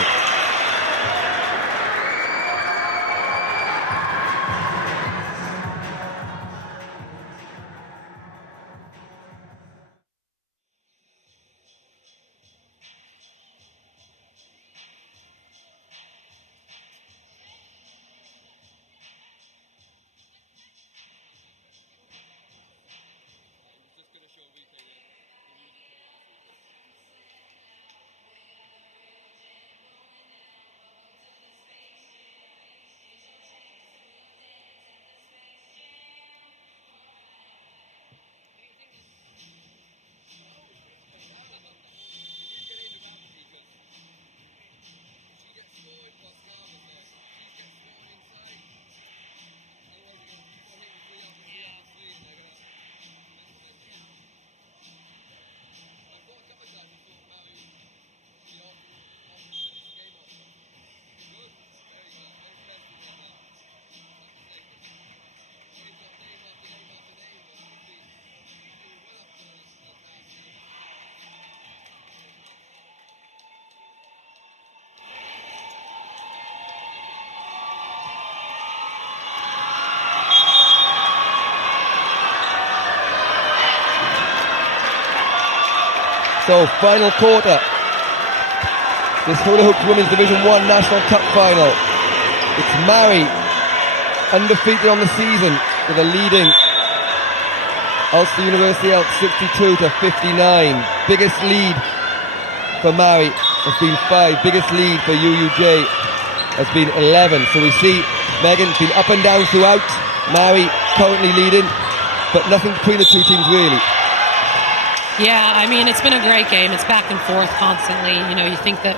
So, final quarter. This Hula Hoops Women's Division 1 National Cup Final. It's Maree, undefeated on the season, with a leading Ulster University Elks 62 to 59. Biggest lead for Maree has been 5. Biggest lead for UUJ has been 11. So we see Megan's been up and down throughout. Maree currently leading, but nothing between the two teams really. Yeah, I mean, it's been a great game. It's back and forth constantly. You know, you think that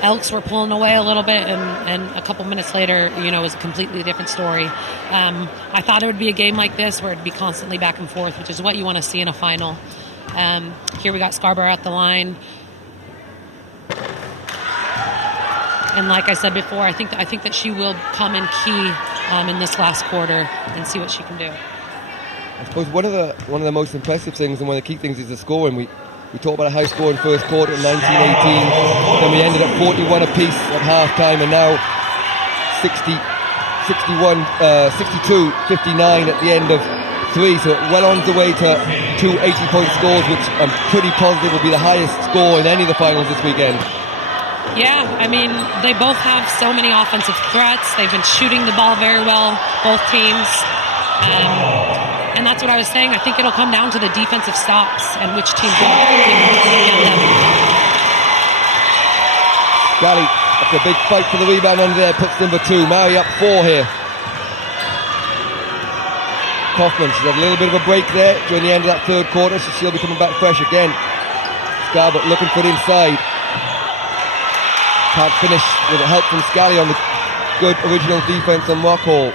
Elks were pulling away a little bit, and a couple minutes later, you know, it was a completely different story. I thought it would be a game like this where it'd be constantly back and forth, which is what you want to see in a final. Here we got Scarborough at the line. And like I said before, I think that she will come in key in this last quarter and see what she can do. I suppose one of the most impressive things and one of the key things is the scoring. We talked about a high score in first quarter in 1918, then we ended at 41 apiece at half time, and now 62-59 at the end of 3. So well on the way to 2 80-point scores, which I'm pretty positive will be the highest score in any of the finals this weekend. Yeah, I mean, they both have so many offensive threats. They've been shooting the ball very well, both teams. And that's what I was saying. I think it'll come down to the defensive stops and which team can get them. Gally, after a big fight for the rebound under there, puts number 2. Maree up 4 here. Kaufman, she's had a little bit of a break there during the end of that third quarter, so she'll be coming back fresh again. Scarborough looking for it inside. Can't finish with help from Scally on the good original defense on Rockwell.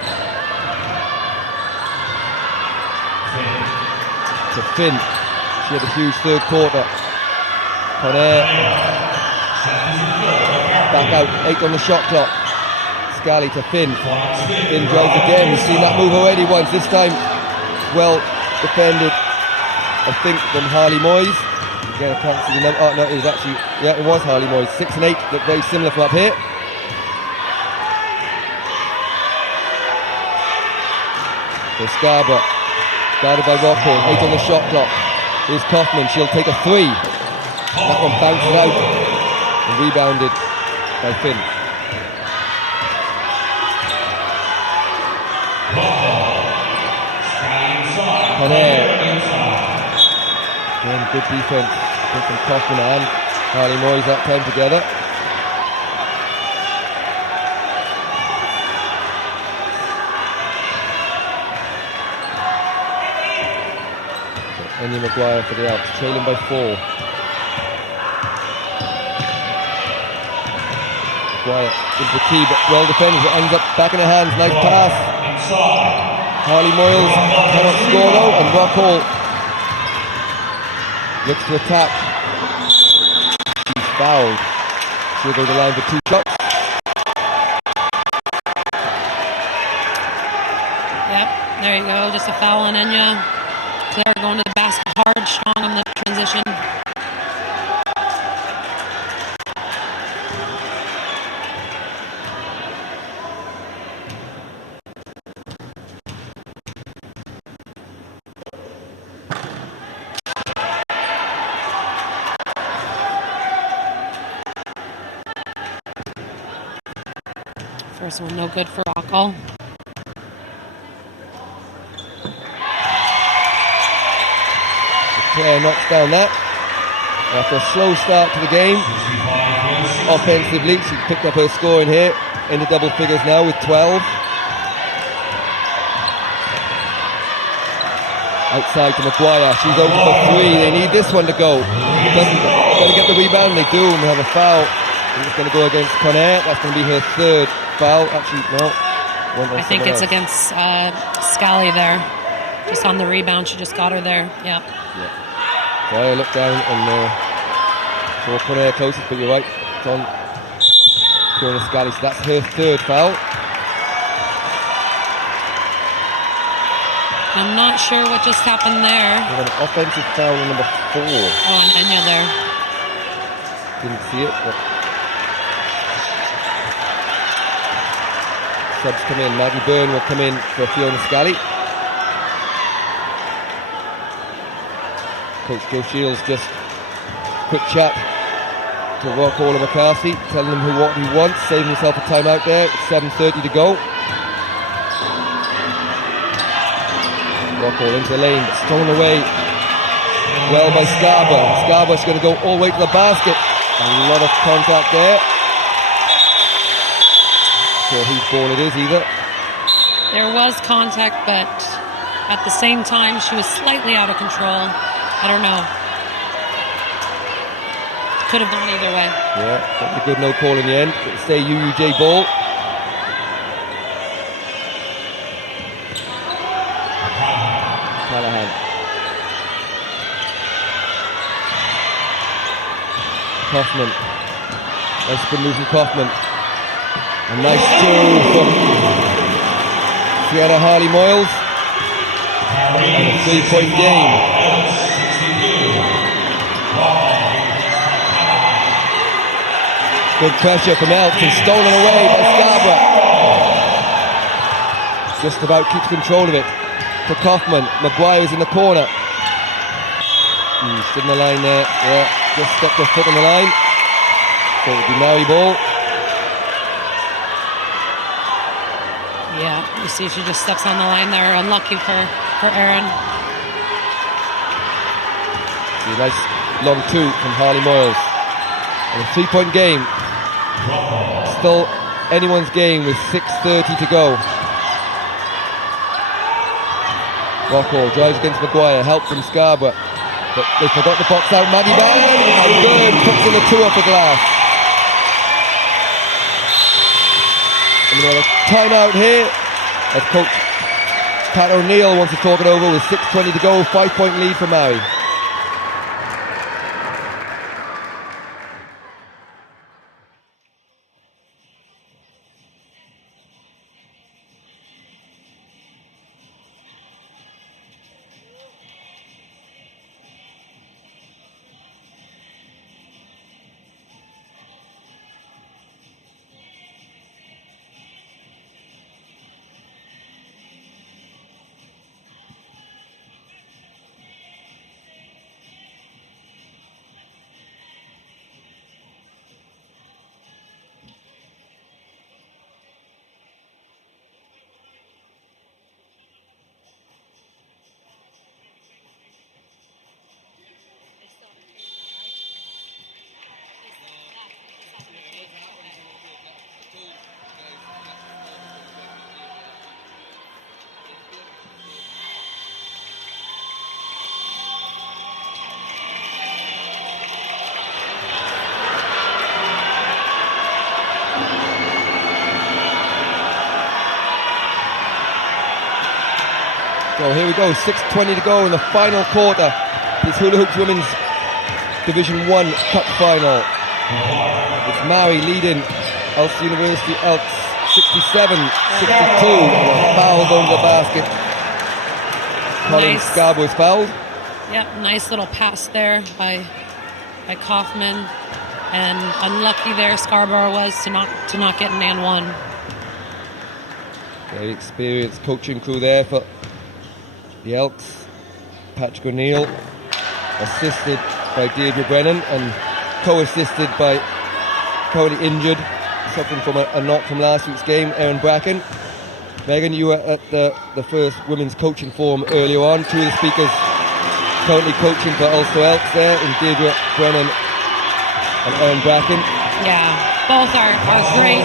To Finn, she had a huge third quarter. Conair back out, 8 on the shot clock. Scally to Finn. Finn drives again. We've seen that move already once. This time, well defended, I think, from Harley Moyes. Again, I can't see the number. Oh no, it was actually, yeah, it was Harley Moyes. 6 and 8 look very similar from up here. So Scarborough, guarded by Rocco, 8 on the shot clock. Here's Kaufman, she'll take a 3. That one bounces out and rebounded by Finn. Conair. Again, good defense from Kaufman and Harley Moyes that time together. Enya Maguire for the Elks, trailing by 4. Maguire into the tee, but well defended. It ends up back in her hands. Nice pass. Harley Moyles cannot score though, and Rockall looks to attack. She's fouled. She'll go to the line for 2 shots. Yep, there you go. Just a foul on Enya. Claire going to the basket hard, strong on the transition. First one no good for Rockall. Claire knocks down that. After a slow start to the game, offensively, she picked up her score in here, into double figures now with 12. Outside to Maguire, she's open for 3. They need this one to go. Got to get the rebound, they do, and we have a foul. It's going to go against Conair. That's going to be her 3rd foul. Actually, no. I think it's against Scally there. Just on the rebound, she just got her there. Yeah. So I look down and saw Conair closest, but you're right. It's on Fiona Scally, so that's her 3rd foul. I'm not sure what just happened there. We have an offensive foul on number 4. Oh, and Enya there. Didn't see it, but subs come in. Maggie Byrne will come in for Fiona Scally. Coach Joe Shields just quick chat to Rockall and McCarthy, telling them what he wants, saving himself a timeout there. 7:30 to go. Rockall into the lane, stolen away well by Scarborough. Scarborough's going to go all the way to the basket. A lot of contact there. Not sure whose ball it is either. There was contact, but at the same time, she was slightly out of control. I don't know. Could have gone either way. Yeah, that's a good no call in the end. It'll stay UUJ ball. Callahan. Kaufman. Nice spin move from Kaufman. A nice 2 from Fiona Harley Moyles. And a 3-point game. Good pressure from Elks and stolen away by Scarborough. Just about keeps control of it. For Kaufman, Maguire's in the corner. Stood in the line there. Yeah, just stepped her foot on the line. So it would be Maree ball. Yeah, you see she just steps on the line there. Unlucky for Erin. See a nice long 2 from Harley Moyles. And a 3-point game. Still anyone's game with 6:30 to go. Rockall drives against Maguire, help from Scarborough. But they forgot to box out Maggie Byrne, and Byrne puts in a 2 off the glass. And we have a timeout here as coach Pat O'Neill wants to talk it over with 6:20 to go, 5-point lead for Maree. So here we go, 6:20 to go in the final quarter. This Hula Hoops Women's Division 1 Cup Final. It's Maree leading Ulster University Elks 67-62. Foul going to the basket. Colin Scarborough is fouled. Yep, nice little pass there by Kaufman. And unlucky there Scarborough was to not get an and one. Very experienced coaching crew there for the Elks. Patrick O'Neill, assisted by Deirdre Brennan and co-assisted by currently injured, suffering from a knock from last week's game, Erin Bracken. Megan, you were at the first women's coaching forum earlier on. Two of the speakers currently coaching for Ulster Elks there in Deirdre Brennan and Erin Bracken. Yeah, both are great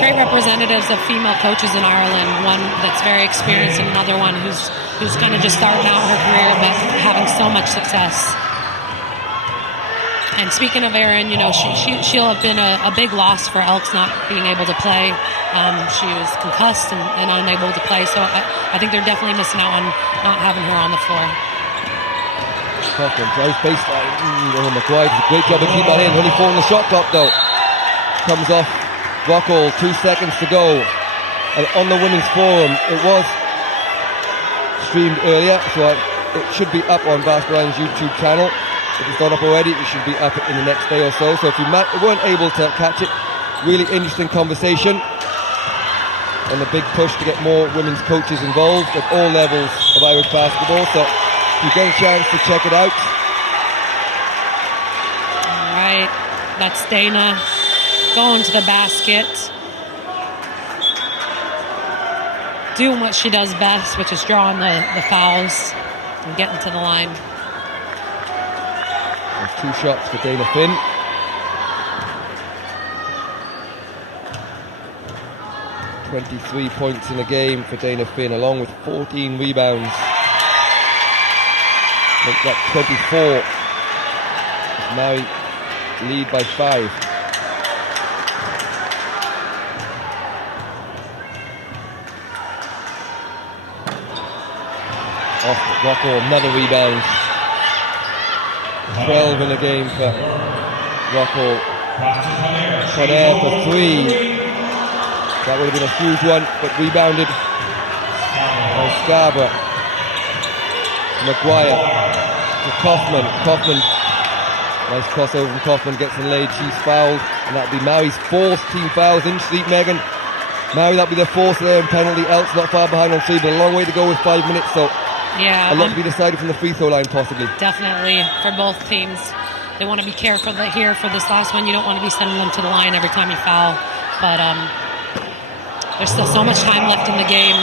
great representatives of female coaches in Ireland. One that's very experienced and another one who's kind of just starting out her career but having so much success. And speaking of Erin, she'll have been a big loss for Elks not being able to play. She was concussed and unable to play, so I think they're definitely missing out on not having her on the floor. Coughlin drives baseline. McGuire does a great job of keeping that in. Only 4 on the shot clock though. Comes off Rockall, 2 seconds to go. And on the women's forum, it was streamed earlier, so it should be up on Basketball Ireland's YouTube channel. If it's not up already, it should be up in the next day or so. So if you weren't able to catch it, really interesting conversation and a big push to get more women's coaches involved at all levels of Irish basketball. So if you get a chance to check it out. All right, that's Dana going to the basket, doing what she does best, which is drawing the fouls and getting to the line. There's 2 shots for Dana Finn. .23 points in the game for Dana Finn, along with 14 rebounds. Make that 24. Maree lead by 5. Off Rockall, another rebound. 12 in the game for Rockall. Conair for 3. That would have been a huge one, but rebounded by Scarborough. McGuire to Kaufman. Nice crossover from Kaufman, gets in laid, she's fouled, and that'll be Maree's 4th team fouls in street, Megan. Maree, that'll be their 4th there in penalty. Elks not far behind on 3, but a long way to go with 5 minutes, so yeah, a lot to be decided from the free throw line possibly. Definitely for both teams. They want to be careful here for this last one. You don't want to be sending them to the line every time you foul, but there's still so much time left in the game.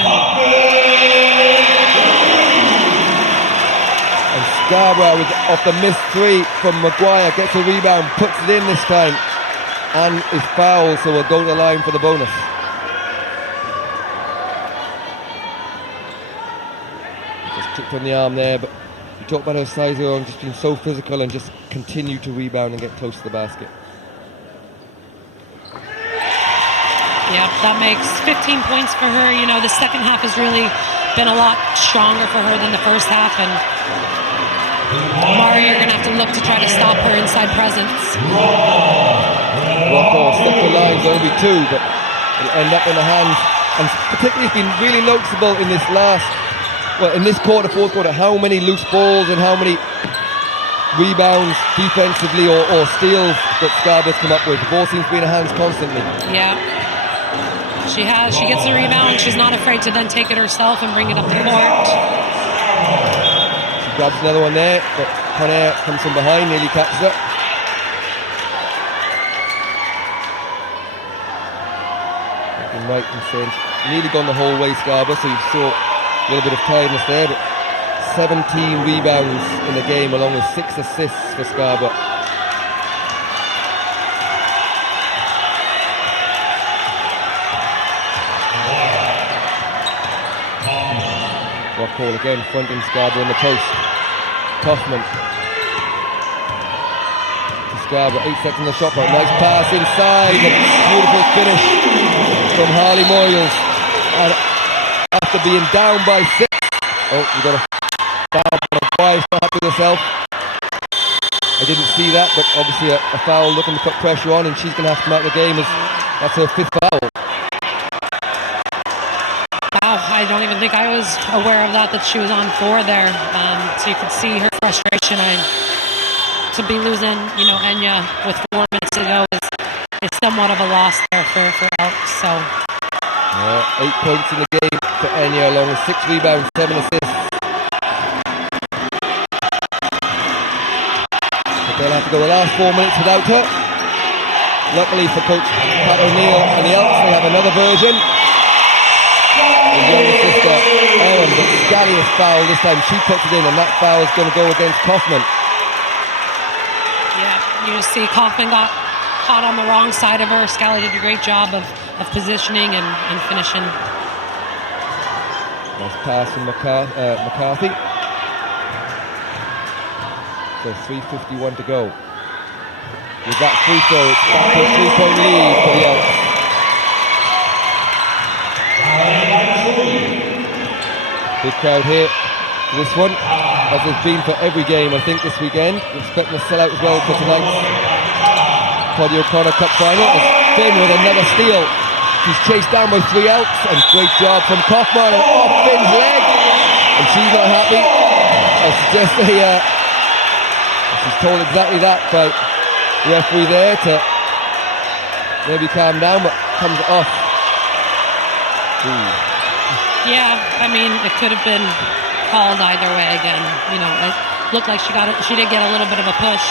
And Scarborough with off the missed 3 from McGuire, gets a rebound, puts it in this time, and is fouled, so we'll go to the line for the bonus. Just tripped on the arm there, but we talked about her size earlier on, just being so physical and just continue to rebound and get close to the basket. Yeah, that makes 15 points for her. The second half has really been a lot stronger for her than the first half, and Maree are going to have to look to try to stop her inside presence. Rockall stuck the lines, only 2, but it'll end up in the hands. And particularly it's been really noticeable in this in this quarter, fourth quarter, how many loose balls and how many rebounds defensively or steals that Scarborough's come up with. The ball seems to be in her hands constantly. Yeah. She gets the rebound. She's not afraid to then take it herself and bring it up the court. She grabs another one there, but Conair comes from behind, nearly catches it. Looking right and saying, nearly gone the whole way, Scarborough, so you saw a little bit of tiredness there, but 17 rebounds in the game, along with 6 assists for Scarborough. Rockall again fronting Scarborough in the post. Kaufman to Scarborough, 8 seconds on the shot clock. Nice pass inside, a beautiful finish from Harley Moyles. And after being down by 6. Oh, you got a foul on a Wise, not happy with herself. I didn't see that, but obviously a foul looking to put pressure on, and she's going to have to come out of the game. That's her 5th foul. Wow, I don't even think I was aware of that she was on 4 there. So you could see her frustration. To be losing, Enya with 4 minutes to go is somewhat of a loss there for Elks. So 8 points in the game for Enya, along with 6 rebounds, 7 assists. But they'll have to go the last 4 minutes without her. Luckily for Coach Pat O'Neill and the Elks, they have another version. His younger sister, Erin, but Scally is fouled this time. She puts it in, and that foul is going to go against Kaufman. Yeah, you just see Kaufman got caught on the wrong side of her. Scally did a great job of positioning and finishing. Nice pass from McCarthy. So 3:51 to go. With that free throw, it's back to a 3-point lead for the Elks. Big crowd here for this one, as there's been for every game, I think, this weekend. We're expecting a sellout as well for tonight's Poddy O'Connor Cup final. As Finn with another steal. She's chased down by 3 Elks, and great job from Kaufman, and off Finn's leg. And she's not happy. It's just she's told exactly that by the referee there to maybe calm down, but comes off. Ooh. Yeah, I mean, it could have been called either way again. It looked like she did get a little bit of a push.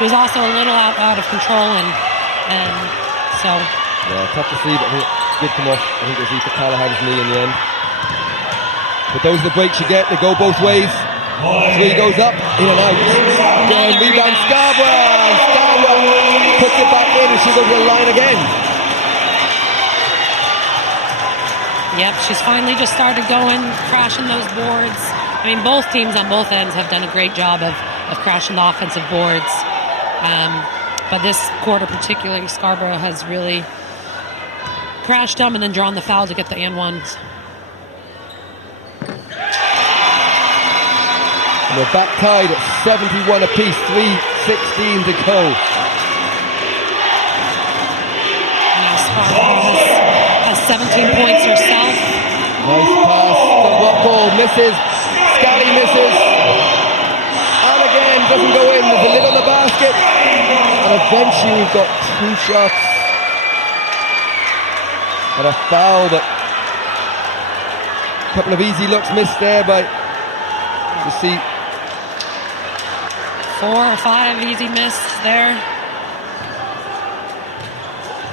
She was also a little out of control, and so. Yeah, tough to see, but I think it did come off. I think it was Aoife Callahan's knee in the end. But those are the breaks you get. They go both ways. 3 goes up, in and out. Again, rebound Scarborough. And Scarborough puts it back in, and she goes to the line again. Yep, she's finally just started going, crashing those boards. I mean, both teams on both ends have done a great job of crashing the offensive boards. But this quarter particularly, Scarborough has really crashed them and then drawn the foul to get the and ones. And we're back tied at 71 apiece, 3:16 to go. Now Scarborough has 17 points herself. Nice pass, the rock ball misses, Scally misses, and again doesn't go in. There's a lid on the basket, and eventually we've got 2 shots and a foul, but a couple of easy looks missed there by, you see, 4 or 5 easy misses there.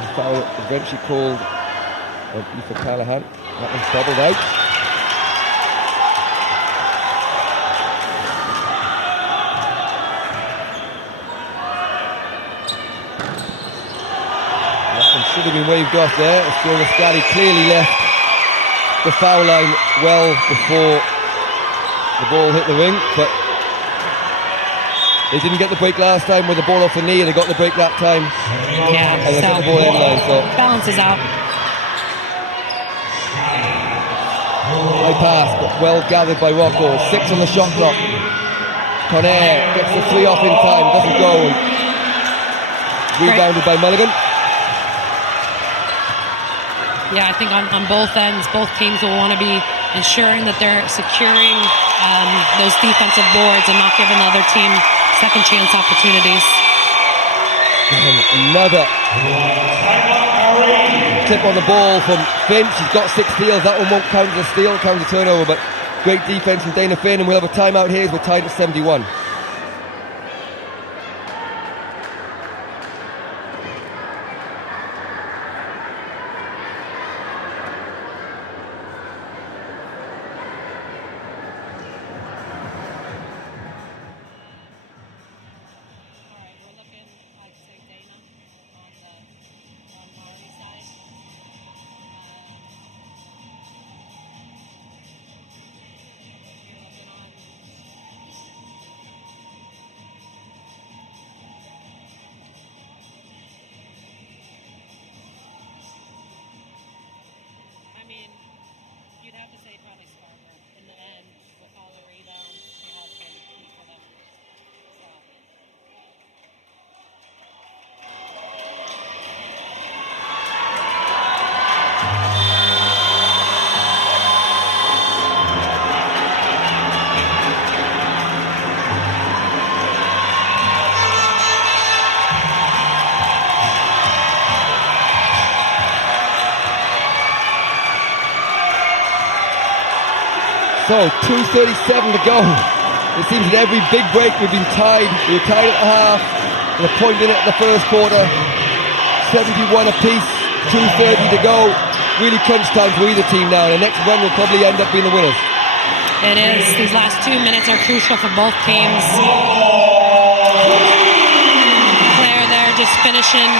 the foul eventually called on Aoife Callahan. That one's doubled out. That one should have been waved off there, as Fiona Scally clearly left the foul line well before the ball hit the ring, but they didn't get the break last time with the ball off the knee, and they got the break that time. Yeah, And they got the ball in line, so balances out. high pass, but well gathered by Rocco. 6 on the shot clock. Conair gets the 3 off in time, doesn't go. Rebounded by Mulligan. Yeah, I think on both ends, both teams will want to be ensuring that they're securing those defensive boards and not giving the other team second chance opportunities. And another tip on the ball from Finn. She's got 6 steals. That one won't count as a steal, count as a turnover, but great defense from Dana Finn, and we'll have a timeout here as we're tied at 71. So 2:37 to go. It seems that every big break we've been tied. We were tied at the half, with a point in it in the first quarter. 71 apiece, 2:30 to go. Really crunch time for either team now. The next one will probably end up being the winners. It is. These last 2 minutes are crucial for both teams. Claire there just finishing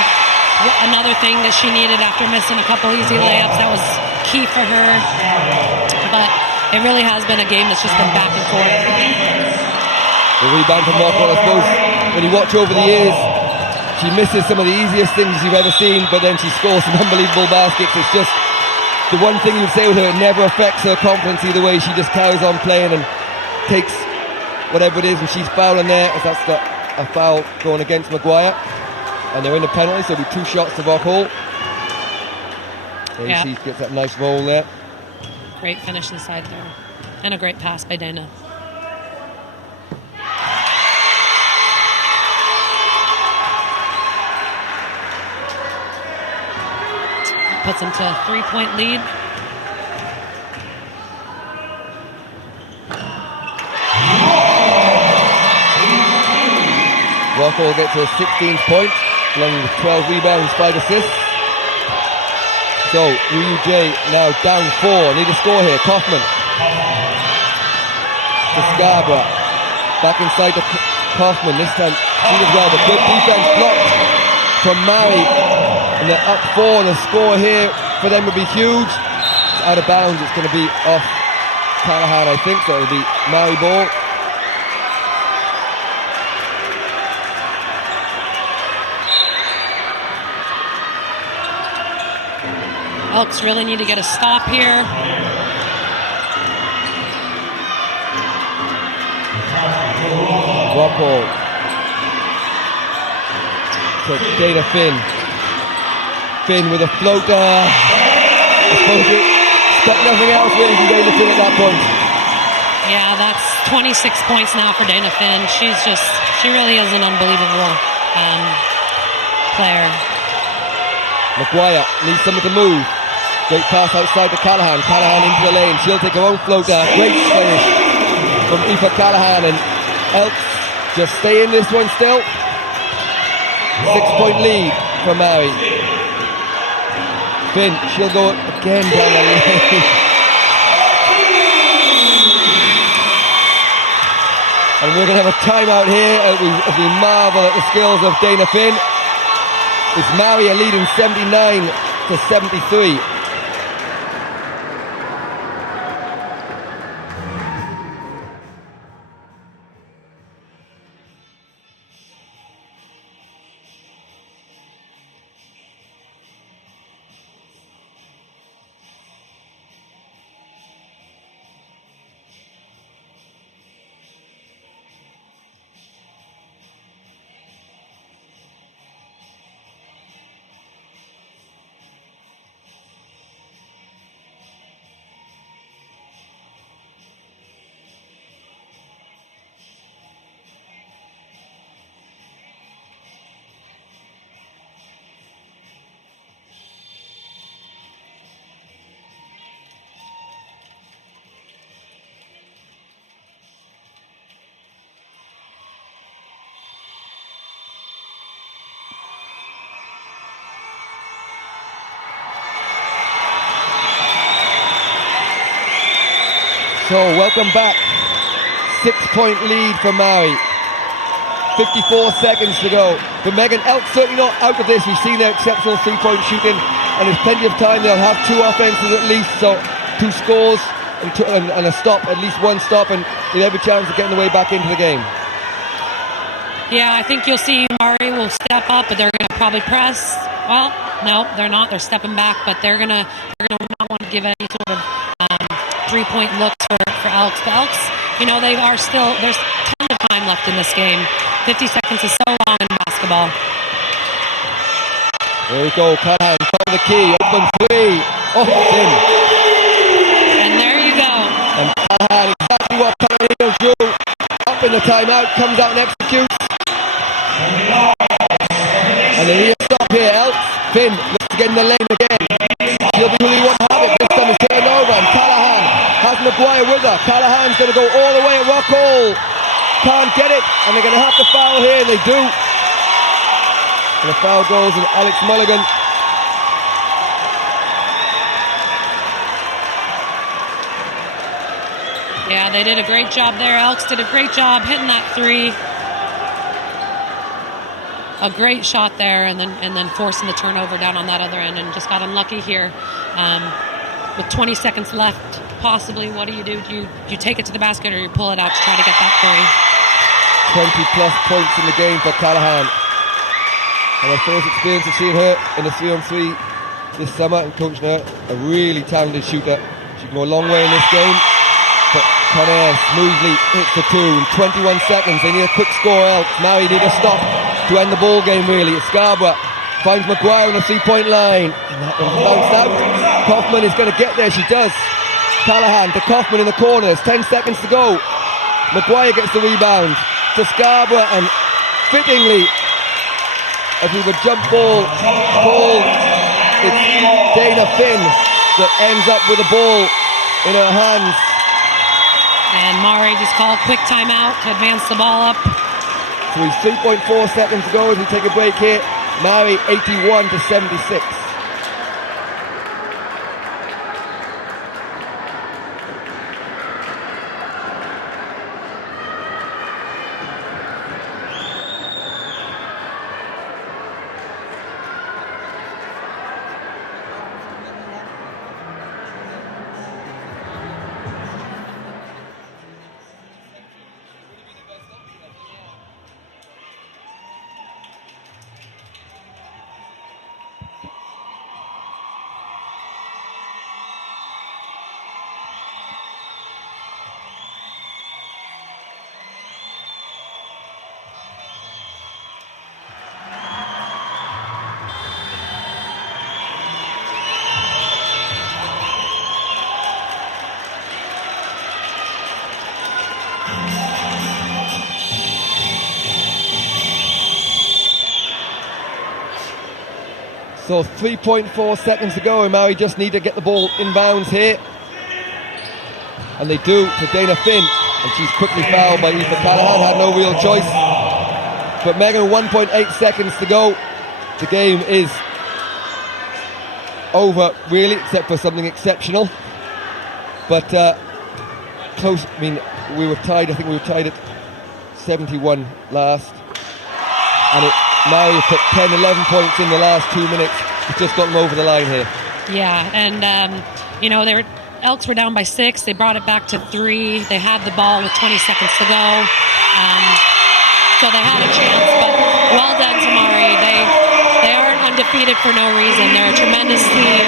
another thing that she needed after missing a couple easy layups. That was key for her. But it really has been a game that's just been back and forth. The rebound from Rockwell, I suppose, when you watch over the years, she misses some of the easiest things you've ever seen, but then she scores some unbelievable baskets. It's just the one thing you'd say with her, it never affects her confidence either way. She just carries on playing and takes whatever it is, and she's fouling there, as that's got a foul going against Maguire. And they're in the penalty, so it'll be 2 shots to Rockall. AC gets that nice roll there. Great finish inside there. And a great pass by Dana. Puts them to a 3-point lead. Rockall gets to a 16th point, along with 12 rebounds, 5 assists. So, UUJ now down 4. Need a score here. Kaufman to Scarborough. Back inside to Kaufman. This time, she does well, but good defense blocked from Maree. And they're up 4. The score here for them would be huge. It's out of bounds. It's going to be off Callahan, I think. So it'll be Maree ball. Elks really need to get a stop here. Rockall to Dana Finn. Finn with a floater. I suppose it stuck nothing else really from Dana Finn at that point. Yeah, that's 26 points now for Dana Finn. She really is an unbelievable player. Maguire needs someone to move. Great pass outside to Callahan. Callahan into the lane. She'll take her own floater. Great finish from Aoife Callahan. And Elks just stay in this one still. 6-point lead for Maree. Finn, she'll go again down the lane. And we're going to have a timeout here as we marvel at the skills of Dana Finn. It's Maree leading 79 to 73. So, welcome back. 6-point lead for Maree. 54 seconds to go. But Megan, Elks certainly not out of this. We've seen their exceptional 3-point shooting, and there's plenty of time. They'll have 2 offenses at least, so 2 scores and a stop, at least 1 stop, and they have every chance of getting the way back into the game. Yeah, I think you'll see Maree will step up, but they're going to probably press. Well, no, they're not. They're stepping back, but they're gonna not want to give any sort of 3-point looks for Elks. The Elks, they are still, there's tons of time left in this game. 50 seconds is so long in basketball. There we go, Callahan, top of the key, open 3. Oh, in. And there you go. And Callahan, exactly what Callahan do. Up in the timeout, comes out and executes. And they need a stop here, Elks. Finn looks to get in the lane again. She'll be really one habit. This time it's getting over, and Callahan has Maguire with her. Callahan go all the way at Rockall. Can't get it, and they're going to have to foul here, and they do. And the foul goes on Alex Mulligan. Yeah, they did a great job there. Elks did a great job hitting that three. A great shot there, and then forcing the turnover down on that other end, and just got unlucky here. With 20 seconds left, possibly, what do? Do you take it to the basket, or you pull it out to try to get that three? 20 plus points in the game for Callahan. And her first experience of seeing her in the 3-on-3 this summer, and coaching her, a really talented shooter. She can go a long way in this game. But Conair smoothly hits the two in 21 seconds. They need a quick score. Elks. Maree need a stop to end the ball game, really. It's Scarborough finds Maguire on the 3-point line, and that one's bounced out. Kaufman is going to get there. She does. Callahan to Kaufman in the corners. 10 seconds to go. Maguire gets the rebound to Scarborough, and fittingly, as we would jump ball called, it's Dana Finn that ends up with the ball in her hands. And Maree just called quick timeout to advance the ball up. So he's 3.4 seconds to go as we take a break here. Maree 81 to 76. So 3.4 seconds to go, and Maree just need to get the ball inbounds here. And they do to Dana Finn, and she's quickly fouled by Aoife Callahan, had no real choice. But Megan, 1.8 seconds to go. The game is over, really, except for something exceptional. But close, I mean, we were tied, I think we were tied at 71 last. And Maree put 10, 11 points in the last 2 minutes. It's just got them over the line here. Yeah, and Elks were down by 6. They brought it back to 3. They had the ball with 20 seconds to go. So they had a chance, but well done to Maree. They aren't undefeated for no reason. They're a tremendous team.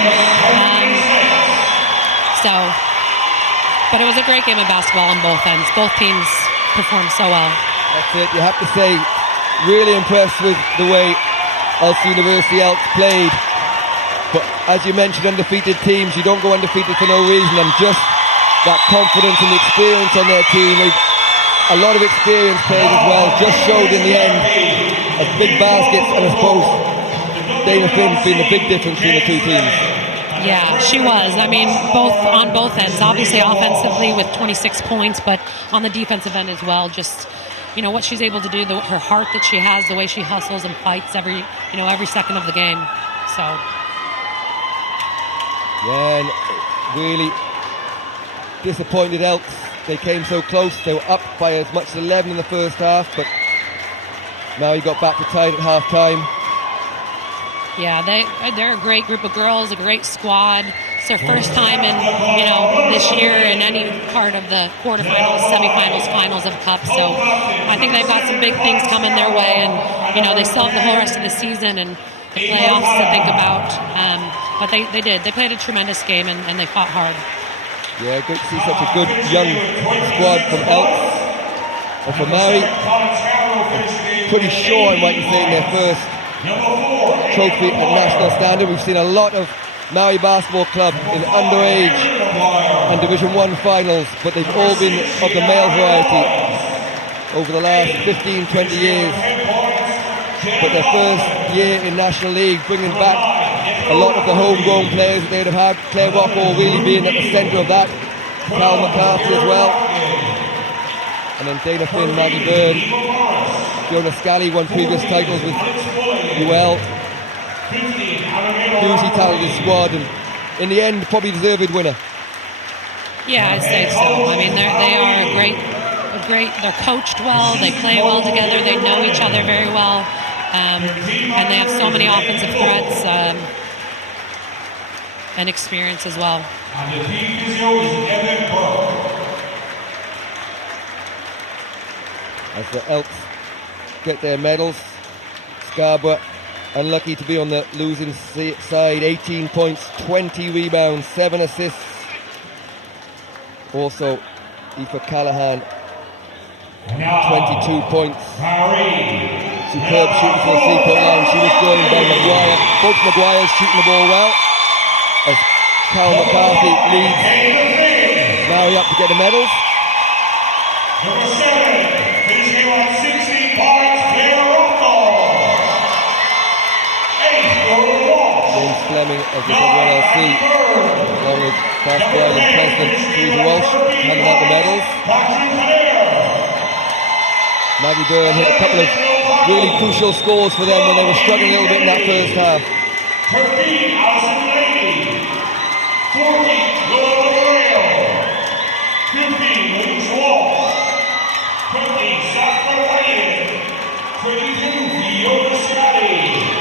But it was a great game of basketball on both ends. Both teams performed so well. That's it. You have to say, really impressed with the way Ulster University Elks played. But as you mentioned, undefeated teams, you don't go undefeated for no reason, and just that confidence and the experience on their team, a lot of experienced players as well, just showed in the end as big baskets, and I suppose Dana Finn's been the big difference between the two teams. Yeah, she was. I mean, on both ends. Obviously offensively with 26 points, but on the defensive end as well. Just, what she's able to do, her heart that she has, the way she hustles and fights every second of the game. So... yeah, and really disappointed Elks. They came so close. They were up by as much as 11 in the first half, but Maree got back to tied at half time. Yeah, they're a great group of girls, a great squad. It's their first time in this year in any part of the quarterfinals, semifinals, finals of Cup. So I think they've got some big things coming their way, and they still have the whole rest of the season and the playoffs to think about. But they did. They played a tremendous game, and they fought hard. Yeah, good to see such a good young squad from Elks. And for Maree, I'm pretty sure I'm right in saying their first trophy at national standard. We've seen a lot of Maree Basketball Club in underage and Division 1 finals, but they've all been of the male variety over the last 15, 20 years. But their first year in National League, bringing back a lot of the homegrown players that they'd have had. Claire Rockall really being at the centre of that. Cal McCarthy as well. and then Dana Finn, Maggie Byrne, Fiona Scally won previous titles with UL. Hugely talented squad, and in the end, probably deserved winner. Yeah, I'd say so. I mean, they are a great. They're coached well. They play well together. They know each other very well, and they have so many offensive threats and experience as well. And the team physio is Evan Burke. As the Elks get their medals, Scarborough unlucky to be on the losing side. 18 points, 20 rebounds, 7 assists. Also, Aoife Callahan, 22 points. Maree. Superb shooting for the 3-point line. She was joined by Maguire. Both Maguires shooting the ball well. As Carol McCarthy leads Maree up to get the medals. Number 7, finishing on 16 points, Claire Rockall. 8, Lauren Walsh. James Fleming of the WLC, along with Fast Island President Teresa Walsh, handing out the medals. Maggie Byrne hit a couple of really crucial scores for them when they were struggling a little bit in that first half. 13, Alison Lady. 14, Laura Royal. 15, Louise Walsh. 20, Safra Wyatt. 22, Fiona Scotty.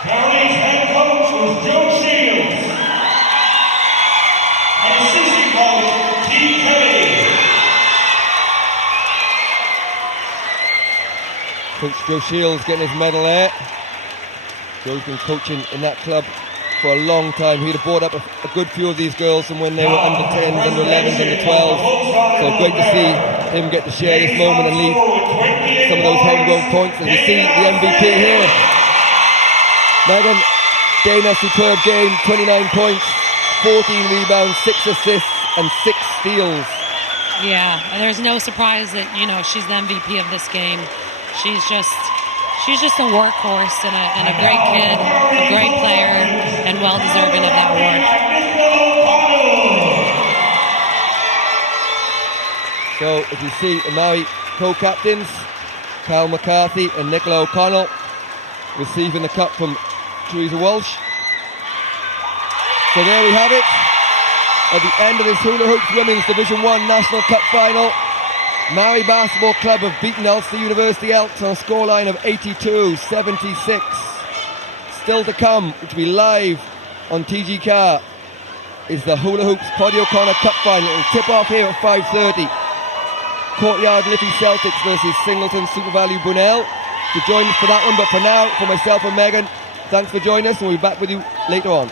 County's head coach was Joe Shields. And assistant coach, T. Kelly. Coach Joe Shields getting his medal there. Joe's been coaching in that club for a long time. He'd have brought up a good few of these girls from when they were under 10s, under 11s, under 12s. So great to see him get to share this moment and lead some of those homegrown points. And you see the MVP here. Megan, Dana, superb game, 29 points, 14 rebounds, 6 assists and 6 steals. Yeah, and there's no surprise that, she's the MVP of this game. She's just a workhorse and a great kid, a great player, and well deserving of that award. So as you see, the Maree co-captains, Carl McCarthy and Nicola O'Connell, receiving the cup from Teresa Walsh. So there we have it. At the end of this Hula Hoops Women's Division 1 National Cup Final, Maree Basketball Club have beaten Ulster University Elks on a scoreline of 82-76. Still to come, which will be live on TG Car, is the Hula Hoops Poddy O'Connor Cup Final. It will tip off here at 5:30. Courtyard Liffey Celtics versus Singleton Super Value Brunel. To join us for that one, but for now, for myself and Megan, thanks for joining us, and we'll be back with you later on.